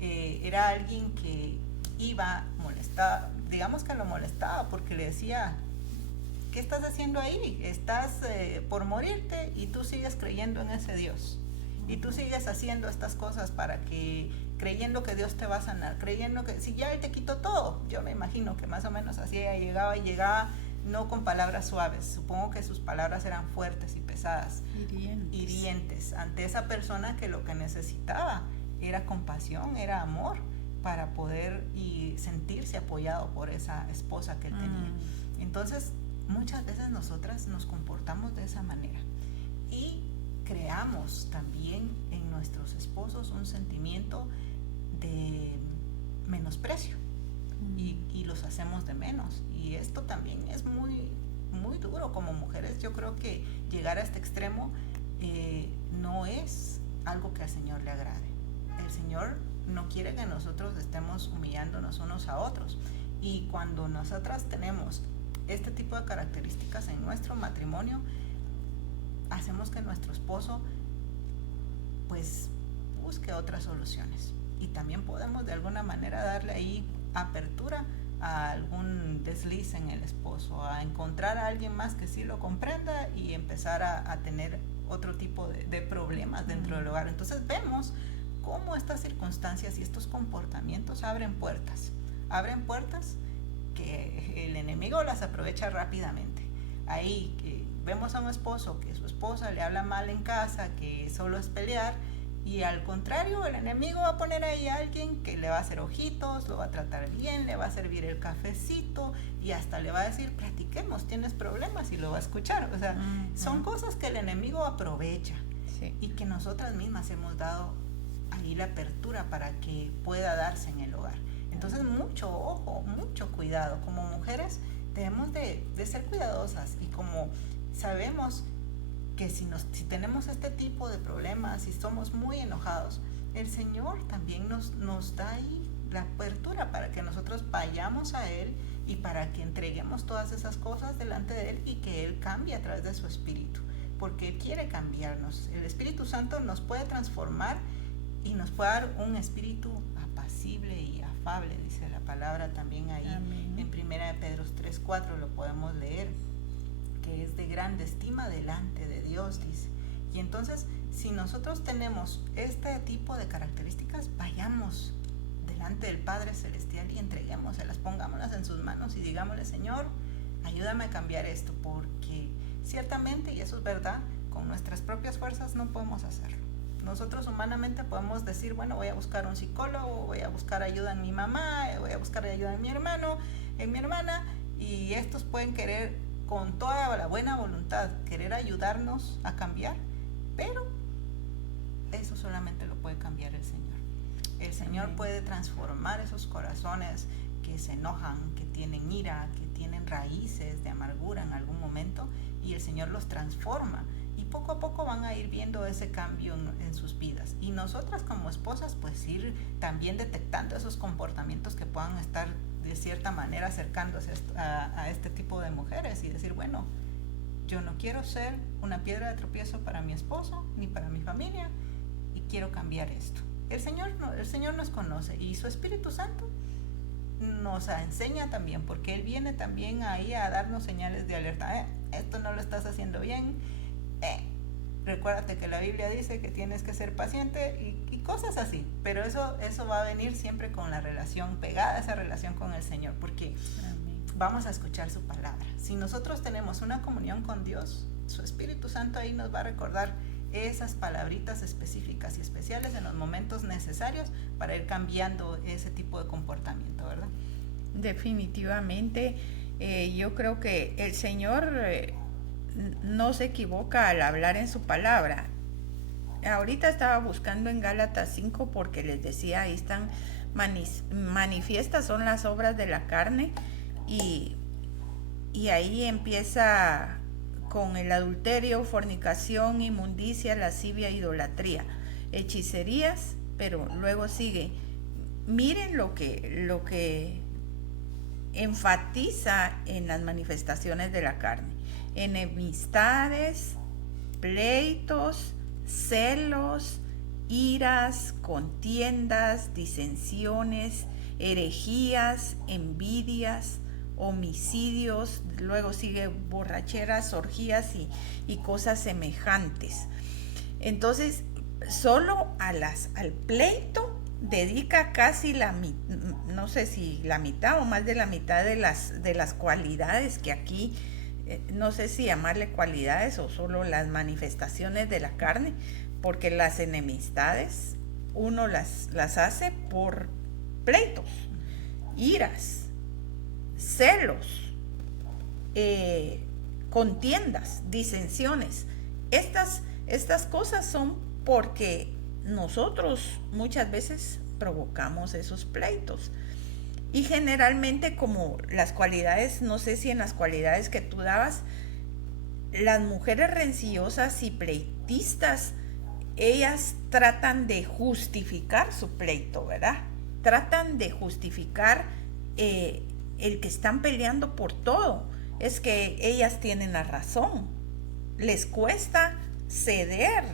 era alguien que iba, molestaba, digamos que lo molestaba, porque le decía, ¿qué estás haciendo ahí? Estás por morirte y tú sigues creyendo en ese Dios, y tú sigues haciendo estas cosas creyendo que Dios te va a sanar, creyendo que si ya Él te quitó todo. Yo me imagino que más o menos así ella llegaba no con palabras suaves, supongo que sus palabras eran fuertes y pesadas, hirientes ante esa persona que lo que necesitaba era compasión, era amor, para poder y sentirse apoyado por esa esposa que él tenía. Entonces muchas veces nosotras nos comportamos de esa manera y creamos también en nuestros esposos un sentimiento de menosprecio, y los hacemos de menos, y esto también es muy, muy duro como mujeres. Yo creo que llegar a este extremo no es algo que al Señor le agrade. El Señor no quiere que nosotros estemos humillándonos unos a otros, y cuando nosotras tenemos este tipo de características en nuestro matrimonio, hacemos que nuestro esposo pues busque otras soluciones, y también podemos de alguna manera darle ahí apertura a algún desliz en el esposo, a encontrar a alguien más que sí lo comprenda y empezar a tener otro tipo de problemas dentro del hogar. Entonces vemos cómo estas circunstancias y estos comportamientos abren puertas que el enemigo las aprovecha rápidamente. Ahí vemos a un esposo que su esposa le habla mal en casa, que solo es pelear, y al contrario, el enemigo va a poner ahí a alguien que le va a hacer ojitos, lo va a tratar bien, le va a servir el cafecito, y hasta le va a decir, platiquemos, tienes problemas, y lo va a escuchar. O sea, son cosas que el enemigo aprovecha, sí, y que nosotras mismas hemos dado ahí la apertura para que pueda darse en el hogar. Entonces, mucho ojo, mucho cuidado. Como mujeres debemos de ser cuidadosas, y como sabemos que si tenemos este tipo de problemas, si somos muy enojados, el Señor también nos da ahí la apertura para que nosotros vayamos a Él y para que entreguemos todas esas cosas delante de Él y que Él cambie a través de su Espíritu, porque Él quiere cambiarnos. El Espíritu Santo nos puede transformar y nos puede dar un espíritu apacible y afable, dice la palabra también ahí. Amén. En 1 Pedro 3:4 lo podemos leer, que es de grande estima delante de Dios, dice. Y entonces, si nosotros tenemos este tipo de características, vayamos delante del Padre Celestial y entreguémoselas, pongámoslas en sus manos y digámosle: Señor, ayúdame a cambiar esto, porque ciertamente, y eso es verdad, con nuestras propias fuerzas no podemos hacerlo. Nosotros humanamente podemos decir: bueno, voy a buscar un psicólogo, voy a buscar ayuda en mi mamá, voy a buscar ayuda en mi hermano, en mi hermana, y estos pueden querer, con toda la buena voluntad, querer ayudarnos a cambiar, pero eso solamente lo puede cambiar el Señor. El Señor puede transformar esos corazones que se enojan, que tienen ira, que tienen raíces de amargura en algún momento, y el Señor los transforma, y poco a poco van a ir viendo ese cambio en sus vidas. Y nosotras como esposas, pues ir también detectando esos comportamientos que puedan estar de cierta manera acercándose a este tipo de mujeres, y decir: bueno, yo no quiero ser una piedra de tropiezo para mi esposo ni para mi familia, y quiero cambiar esto. El Señor nos conoce, y su Espíritu Santo nos enseña también, porque Él viene también ahí a darnos señales de alerta. Esto no lo estás haciendo bien. Recuérdate que la Biblia dice que tienes que ser paciente, y cosas así. Pero eso va a venir siempre con la relación, pegada a esa relación con el Señor, porque vamos a escuchar su palabra. Si nosotros tenemos una comunión con Dios, su Espíritu Santo ahí nos va a recordar esas palabritas específicas y especiales en los momentos necesarios para ir cambiando ese tipo de comportamiento, ¿verdad? Definitivamente, yo creo que el Señor no se equivoca al hablar en su palabra. Ahorita estaba buscando en Gálatas 5, porque les decía, ahí están manifiestas son las obras de la carne, y ahí empieza con el adulterio, fornicación, inmundicia, lascivia, idolatría, hechicerías, pero luego sigue. Miren lo que enfatiza en las manifestaciones de la carne: enemistades, pleitos, celos, iras, contiendas, disensiones, herejías, envidias, homicidios, luego sigue borracheras, orgías y cosas semejantes. Entonces, solo al pleito dedica casi no sé si la mitad o más de la mitad de las cualidades que aquí, no sé si llamarle cualidades o solo las manifestaciones de la carne, porque las enemistades uno las hace por pleitos, iras, celos, contiendas, disensiones. Estas cosas son porque nosotros muchas veces provocamos esos pleitos. Y generalmente, como las cualidades, no sé si en las cualidades que tú dabas, las mujeres rencillosas y pleitistas, ellas tratan de justificar su pleito, ¿verdad? Tratan de justificar el que están peleando por todo. Es que ellas tienen la razón. Les cuesta ceder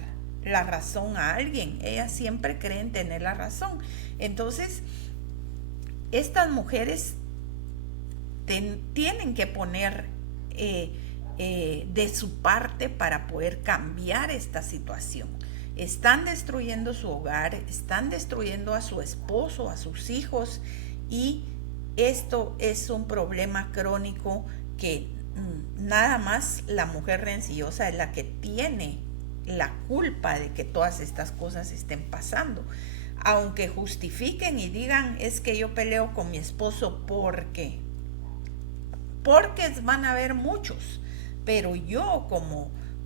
la razón a alguien. Ellas siempre creen tener la razón. Entonces, estas mujeres tienen que poner de su parte para poder cambiar esta situación. Están destruyendo su hogar, están destruyendo a su esposo, a sus hijos, y esto es un problema crónico que nada más la mujer rencillosa es la que tiene la culpa de que todas estas cosas estén pasando. Aunque justifiquen y digan: es que yo peleo con mi esposo porque van a haber muchos, pero yo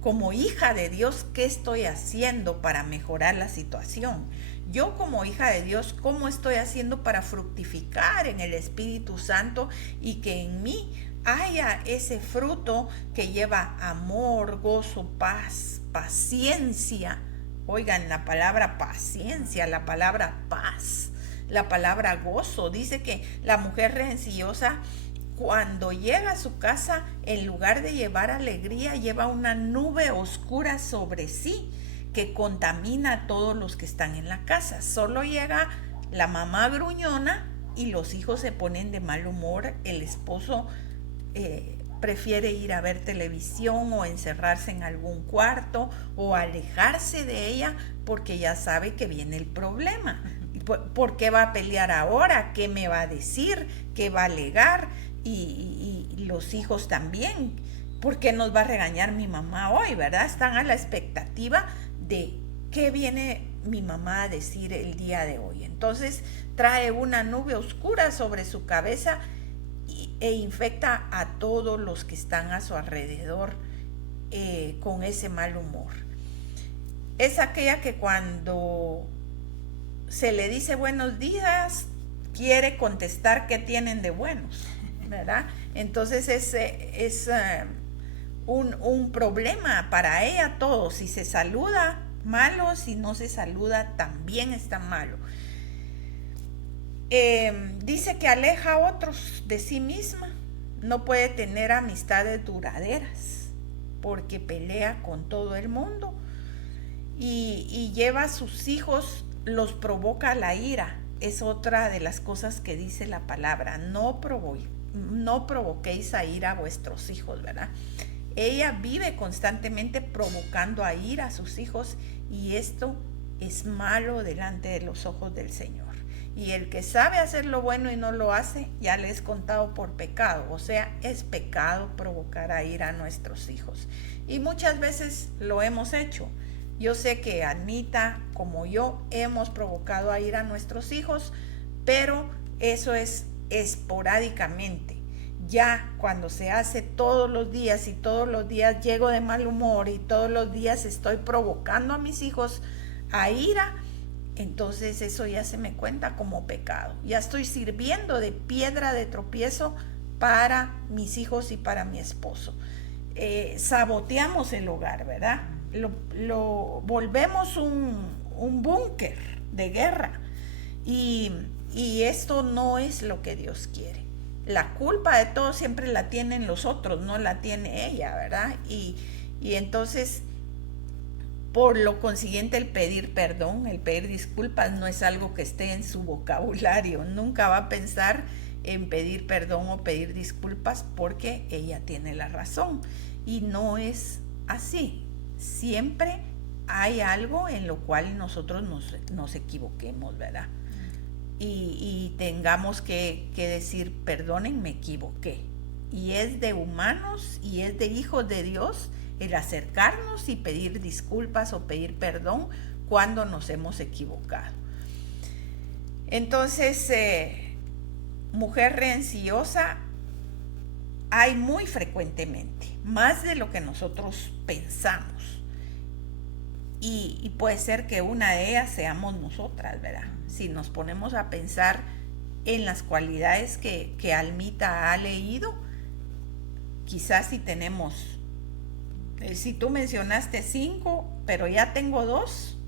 como hija de Dios, ¿qué estoy haciendo para mejorar la situación? Yo como hija de Dios, ¿cómo estoy haciendo para fructificar en el Espíritu Santo y que en mí haya ese fruto que lleva amor, gozo, paz, paciencia? Oigan, la palabra paciencia, la palabra paz, la palabra gozo. Dice que la mujer rencillosa, cuando llega a su casa, en lugar de llevar alegría, lleva una nube oscura sobre sí que contamina a todos los que están en la casa. Solo llega la mamá gruñona y los hijos se ponen de mal humor. El esposo prefiere ir a ver televisión o encerrarse en algún cuarto o alejarse de ella porque ya sabe que viene el problema. ¿Por qué va a pelear ahora? ¿Qué me va a decir? ¿Qué va a alegar? Y los hijos también. ¿Por qué nos va a regañar mi mamá hoy, verdad? Están a la expectativa de qué viene mi mamá a decir el día de hoy. Entonces trae una nube oscura sobre su cabeza e infecta a todos los que están a su alrededor con ese mal humor. Es aquella que cuando se le dice buenos días, quiere contestar qué tienen de buenos, ¿verdad? Entonces es un problema para ella todo. Si se saluda, malo; si no se saluda, también está malo. Dice que aleja a otros de sí misma. No puede tener amistades duraderas porque pelea con todo el mundo y lleva a sus hijos, los provoca a la ira. Es otra de las cosas que dice la palabra: no provoquéis a ira a vuestros hijos, ¿verdad? Ella vive constantemente provocando a ira a sus hijos, y esto es malo delante de los ojos del Señor. Y el que sabe hacer lo bueno y no lo hace, ya le es contado por pecado. O sea, es pecado provocar a ira a nuestros hijos. Y muchas veces lo hemos hecho. Yo sé que Anita, como yo, hemos provocado a ira a nuestros hijos, pero eso es esporádicamente. Ya cuando se hace todos los días y todos los días llego de mal humor y todos los días estoy provocando a mis hijos a ira, entonces eso ya se me cuenta como pecado. Ya estoy sirviendo de piedra de tropiezo para mis hijos y para mi esposo. Saboteamos el hogar, ¿verdad? Lo volvemos un búnker de guerra, y esto no es lo que Dios quiere. La culpa de todo siempre la tienen los otros, no la tiene ella, ¿verdad? Y entonces, por lo consiguiente, el pedir perdón, el pedir disculpas no es algo que esté en su vocabulario. Nunca va a pensar en pedir perdón o pedir disculpas porque ella tiene la razón, y no es así. Siempre hay algo en lo cual nosotros nos equivoquemos, ¿verdad? Y tengamos que decir: perdonen, me equivoqué. Y es de humanos y es de hijos de Dios el acercarnos y pedir disculpas o pedir perdón cuando nos hemos equivocado. Entonces, mujer rencillosa hay muy frecuentemente, más de lo que nosotros pensamos. Y puede ser que una de ellas seamos nosotras, ¿verdad? Si nos ponemos a pensar en las cualidades que Almita ha leído, quizás si tenemos, si tú mencionaste 5, pero ya tengo 2,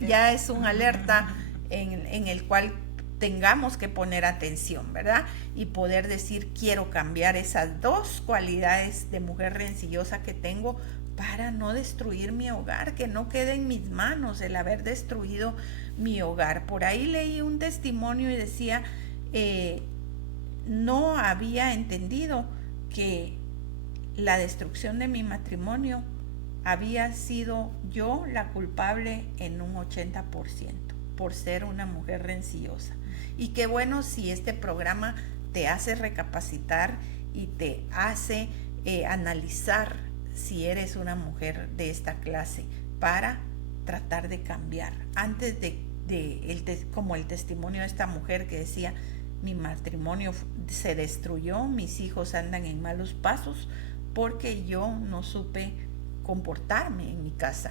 ya es una alerta en el cual tengamos que poner atención, ¿verdad? Y poder decir: quiero cambiar esas 2 cualidades de mujer rencillosa que tengo para no destruir mi hogar, que no quede en mis manos el haber destruido mi hogar. Por ahí leí un testimonio y decía: no había entendido que la destrucción de mi matrimonio había sido yo la culpable en un 80% por ser una mujer rencillosa. Y qué bueno si este programa te hace recapacitar y te hace analizar si eres una mujer de esta clase, para tratar de cambiar. Antes como el testimonio de esta mujer que decía: mi matrimonio se destruyó, mis hijos andan en malos pasos porque yo no supe comportarme en mi casa.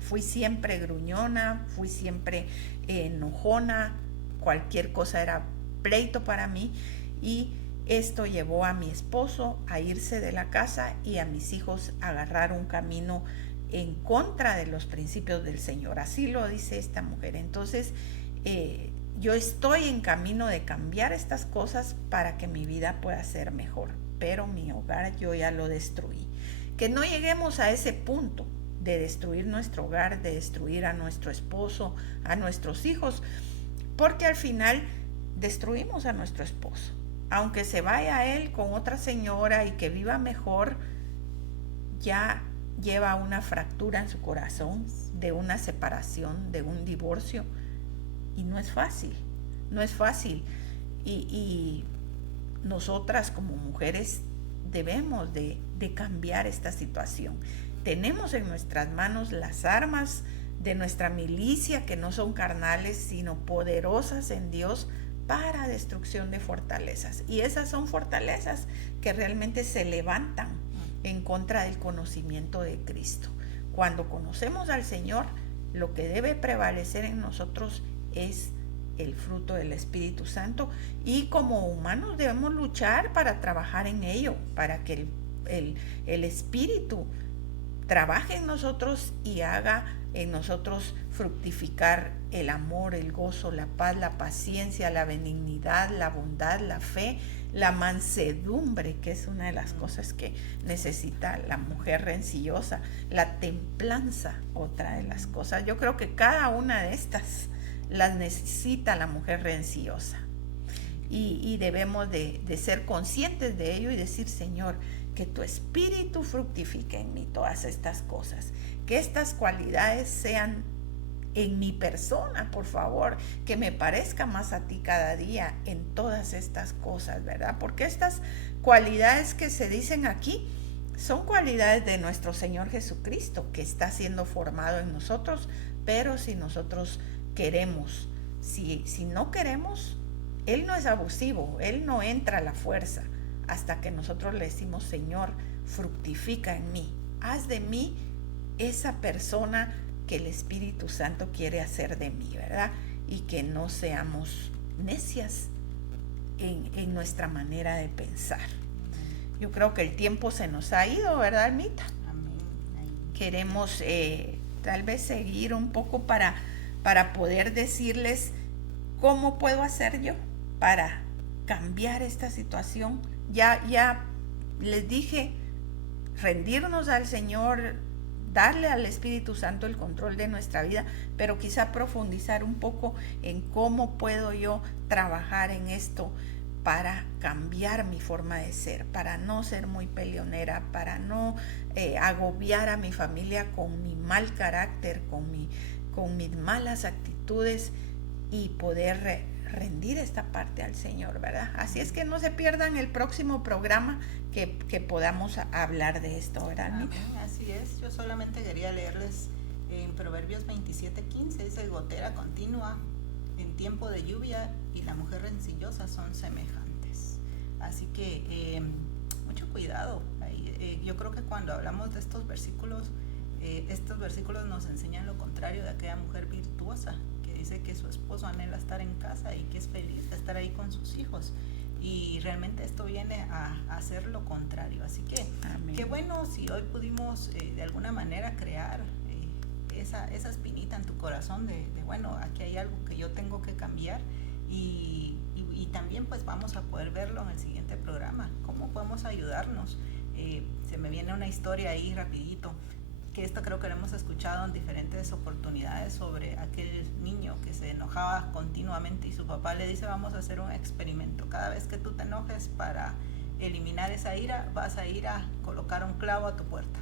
Fui siempre gruñona, fui siempre enojona, cualquier cosa era pleito para mí, y esto llevó a mi esposo a irse de la casa y a mis hijos a agarrar un camino en contra de los principios del Señor. Así lo dice esta mujer. Entonces, yo estoy en camino de cambiar estas cosas para que mi vida pueda ser mejor, pero mi hogar yo ya lo destruí. Que no lleguemos a ese punto de destruir nuestro hogar, de destruir a nuestro esposo, a nuestros hijos, porque al final destruimos a nuestro esposo. Aunque se vaya él con otra señora y que viva mejor, ya lleva una fractura en su corazón de una separación, de un divorcio, y no es fácil, no es fácil. Y nosotras como mujeres debemos de cambiar esta situación. Tenemos en nuestras manos las armas de nuestra milicia, que no son carnales, sino poderosas en Dios para destrucción de fortalezas. Y esas son fortalezas que realmente se levantan en contra del conocimiento de Cristo. Cuando conocemos al Señor, lo que debe prevalecer en nosotros es el fruto del Espíritu Santo, y como humanos debemos luchar para trabajar en ello, para que el Espíritu trabaje en nosotros y haga en nosotros fructificar el amor, el gozo, la paz, la paciencia, la benignidad, la bondad, la fe, la mansedumbre, que es una de las cosas que necesita la mujer rencillosa, la templanza, otra de las cosas. Yo creo que cada una de estas las necesita la mujer rencillosa, y debemos de ser conscientes de ello y decir: Señor, que tu Espíritu fructifique en mí todas estas cosas, que estas cualidades sean en mi persona, por favor, que me parezca más a ti cada día en todas estas cosas, ¿verdad? Porque estas cualidades que se dicen aquí son cualidades de nuestro Señor Jesucristo, que está siendo formado en nosotros, pero si nosotros queremos, si no queremos, Él no es abusivo, Él no entra a la fuerza, hasta que nosotros le decimos: Señor, fructifica en mí, haz de mí esa persona que el Espíritu Santo quiere hacer de mí, ¿verdad? Y que no seamos necias en nuestra manera de pensar. Yo creo que el tiempo se nos ha ido, ¿verdad, Almita? Amén. Queremos tal vez seguir un poco para poder decirles cómo puedo hacer yo para cambiar esta situación. Ya les dije, rendirnos al Señor, darle al Espíritu Santo el control de nuestra vida, pero quizá profundizar un poco en cómo puedo yo trabajar en esto para cambiar mi forma de ser, para no ser muy peleonera, para no agobiar a mi familia con mi mal carácter, con mis malas actitudes, y poder rendir esta parte al Señor, ¿verdad? Así es que no se pierdan el próximo programa que podamos hablar de esto, ¿verdad? Amén, así es. Yo solamente quería leerles en Proverbios 27:15, dice: gotera continua en tiempo de lluvia y la mujer rencillosa son semejantes. Así que mucho cuidado. Yo creo que cuando hablamos de estos versículos nos enseñan lo contrario de aquella mujer virtuosa que dice que su esposo anhela estar en casa y que es feliz de estar ahí con sus hijos, y realmente esto viene a hacer lo contrario. Así que amén. Qué bueno si hoy pudimos de alguna manera crear esa espinita en tu corazón de bueno, aquí hay algo que yo tengo que cambiar, y también pues vamos a poder verlo en el siguiente programa, cómo podemos ayudarnos. Se me viene una historia ahí rapidito, que esto creo que lo hemos escuchado en diferentes oportunidades, sobre aquel niño que se enojaba continuamente y su papá le dice: vamos a hacer un experimento, cada vez que tú te enojes, para eliminar esa ira vas a ir a colocar un clavo a tu puerta.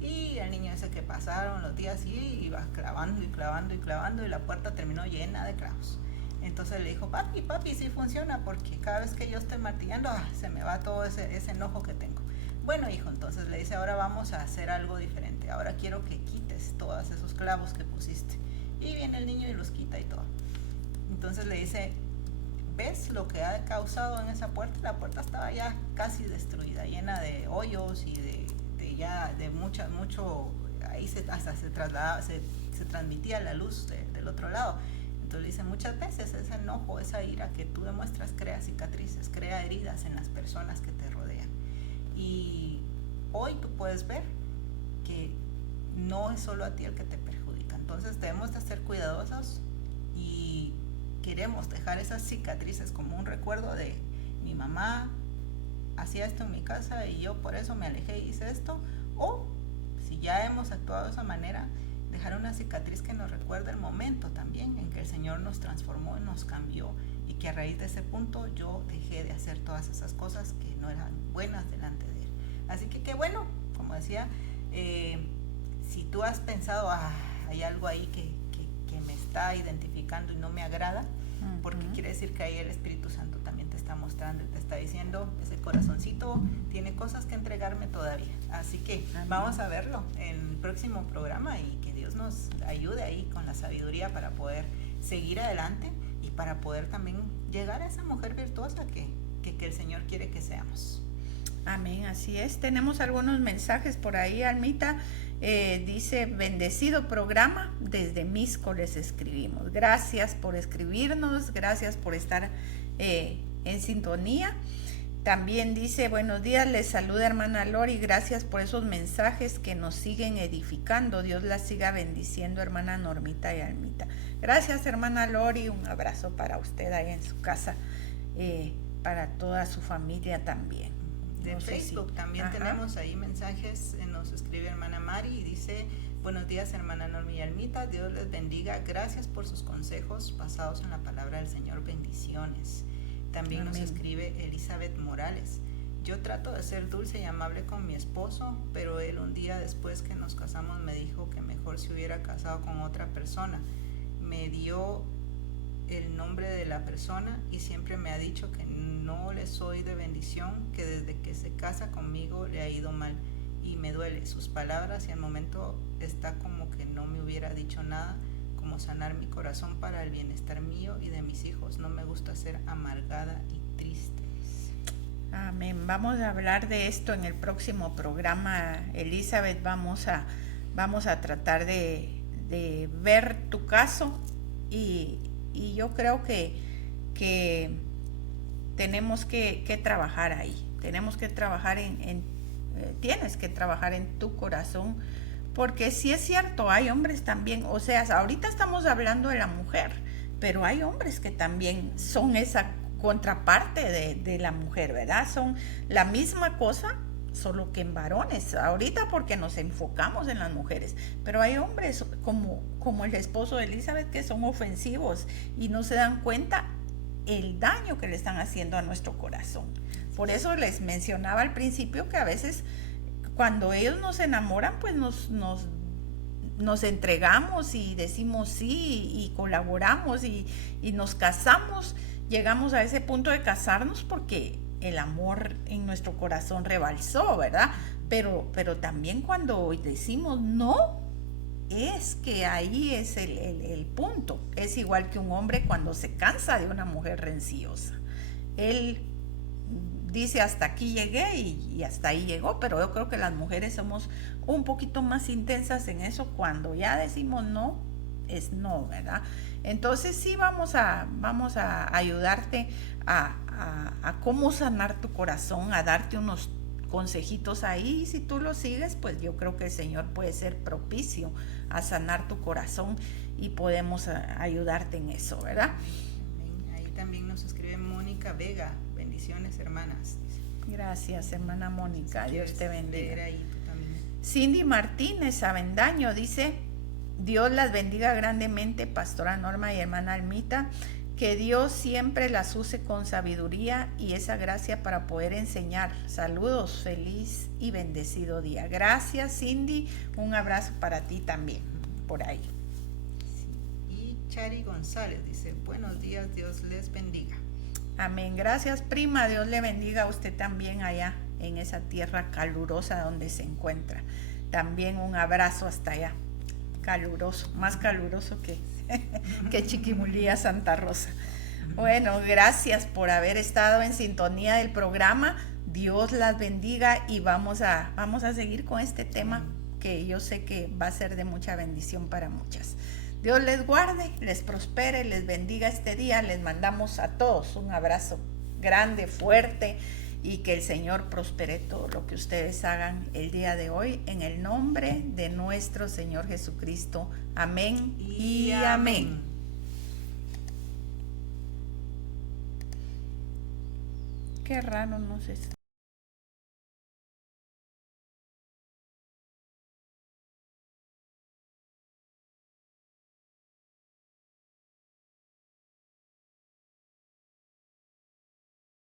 Y el niño dice que pasaron los días y iba clavando y clavando y clavando, y la puerta terminó llena de clavos. Entonces le dijo: papi, sí funciona, porque cada vez que yo estoy martillando se me va todo ese enojo que tengo. Bueno, hijo, entonces le dice: ahora vamos a hacer algo diferente, ahora quiero que quites todos esos clavos que pusiste. Y viene el niño y los quita y todo. Entonces le dice: ¿ves lo que ha causado en esa puerta? La puerta estaba ya casi destruida, llena de hoyos y de ya de mucho, ahí hasta se trasladaba, se transmitía la luz del otro lado. Entonces dice, muchas veces ese enojo, esa ira que tú demuestras crea cicatrices, crea heridas en las personas que te rodean. Y hoy tú puedes ver que no es solo a ti el que te perjudica. Entonces debemos de ser cuidadosos y queremos dejar esas cicatrices como un recuerdo de mi mamá hacía esto en mi casa y yo por eso me alejé y hice esto. O si ya hemos actuado de esa manera, dejar una cicatriz que nos recuerde el momento también en que el Señor nos transformó, nos cambió, y que a raíz de ese punto yo dejé de hacer todas esas cosas que no eran buenas delante de Él. Así que qué bueno, como decía, si tú has pensado, hay algo ahí que me está identificando y no me agrada, porque quiere decir que ahí el Espíritu Santo también te está mostrando y te está diciendo, ese corazoncito tiene cosas que entregarme todavía. Así que vamos a verlo en el próximo programa, y que Dios nos ayude ahí con la sabiduría para poder seguir adelante y para poder también llegar a esa mujer virtuosa que el Señor quiere que seamos. Amén, así es. Tenemos algunos mensajes por ahí, Almita. Dice, bendecido programa, desde Misco les escribimos. Gracias por escribirnos, gracias por estar en sintonía. También dice, buenos días, les saluda hermana Lori, gracias por esos mensajes que nos siguen edificando. Dios la siga bendiciendo, hermana Normita y Almita. Gracias, hermana Lori, un abrazo para usted ahí en su casa, para toda su familia también. De Facebook también tenemos ahí mensajes, nos escribe hermana Mari y dice, buenos días hermana Norma y Almita, Dios les bendiga, gracias por sus consejos basados en la palabra del Señor, bendiciones. También Amén. Nos escribe Elizabeth Morales, yo trato de ser dulce y amable con mi esposo, pero él un día después que nos casamos me dijo que mejor se hubiera casado con otra persona, me dio el nombre de la persona y siempre me ha dicho que no le soy de bendición, que desde que se casa conmigo le ha ido mal y me duele sus palabras, y al momento está como que no me hubiera dicho nada, como sanar mi corazón para el bienestar mío y de mis hijos. No me gusta ser amargada y triste. Amén. Vamos a hablar de esto en el próximo programa, Elizabeth. Vamos a tratar de ver tu caso, y yo creo que tenemos que trabajar ahí. Tenemos que trabajar tienes que trabajar en tu corazón, porque sí es cierto, hay hombres también, o sea, ahorita estamos hablando de la mujer, pero hay hombres que también son esa contraparte de la mujer, ¿verdad? Son la misma cosa, solo que en varones, ahorita porque nos enfocamos en las mujeres, pero hay hombres como el esposo de Elizabeth que son ofensivos y no se dan cuenta el daño que le están haciendo a nuestro corazón. Por eso les mencionaba al principio que a veces cuando ellos nos enamoran, pues nos entregamos y decimos sí y colaboramos y nos casamos, llegamos a ese punto de casarnos porque el amor en nuestro corazón rebalsó, ¿verdad? Pero también cuando decimos no, es que ahí es el punto. Es igual que un hombre cuando se cansa de una mujer rencillosa. Él dice hasta aquí llegué y hasta ahí llegó, pero yo creo que las mujeres somos un poquito más intensas en eso. Cuando ya decimos no, es no, ¿verdad? Entonces sí vamos a ayudarte a cómo sanar tu corazón, a darte unos consejitos ahí, y si tú lo sigues, pues yo creo que el Señor puede ser propicio a sanar tu corazón y podemos ayudarte en eso, ¿verdad? Ahí también nos escribe Mónica Vega, bendiciones hermanas. Gracias hermana Mónica, Dios te bendiga. Ahí, tú también. Cindy Martínez Avendaño dice, Dios las bendiga grandemente, pastora Norma y hermana Almita, que Dios siempre las use con sabiduría y esa gracia para poder enseñar. Saludos, feliz y bendecido día. Gracias, Cindy. Un abrazo para ti también, por ahí. Sí. Y Chari González dice, buenos días, Dios les bendiga. Amén. Gracias, prima. Dios le bendiga a usted también allá en esa tierra calurosa donde se encuentra. También un abrazo hasta allá. Caluroso, más caluroso que Chiquimulía, Santa Rosa. Bueno, gracias por haber estado en sintonía del programa. Dios las bendiga y vamos a seguir con este tema que yo sé que va a ser de mucha bendición para muchas. Dios les guarde, les prospere, les bendiga este día. Les mandamos a todos un abrazo grande, fuerte, y que el Señor prospere todo lo que ustedes hagan el día de hoy en el nombre de nuestro Señor Jesucristo. Amén y amén. Qué raro, no sé.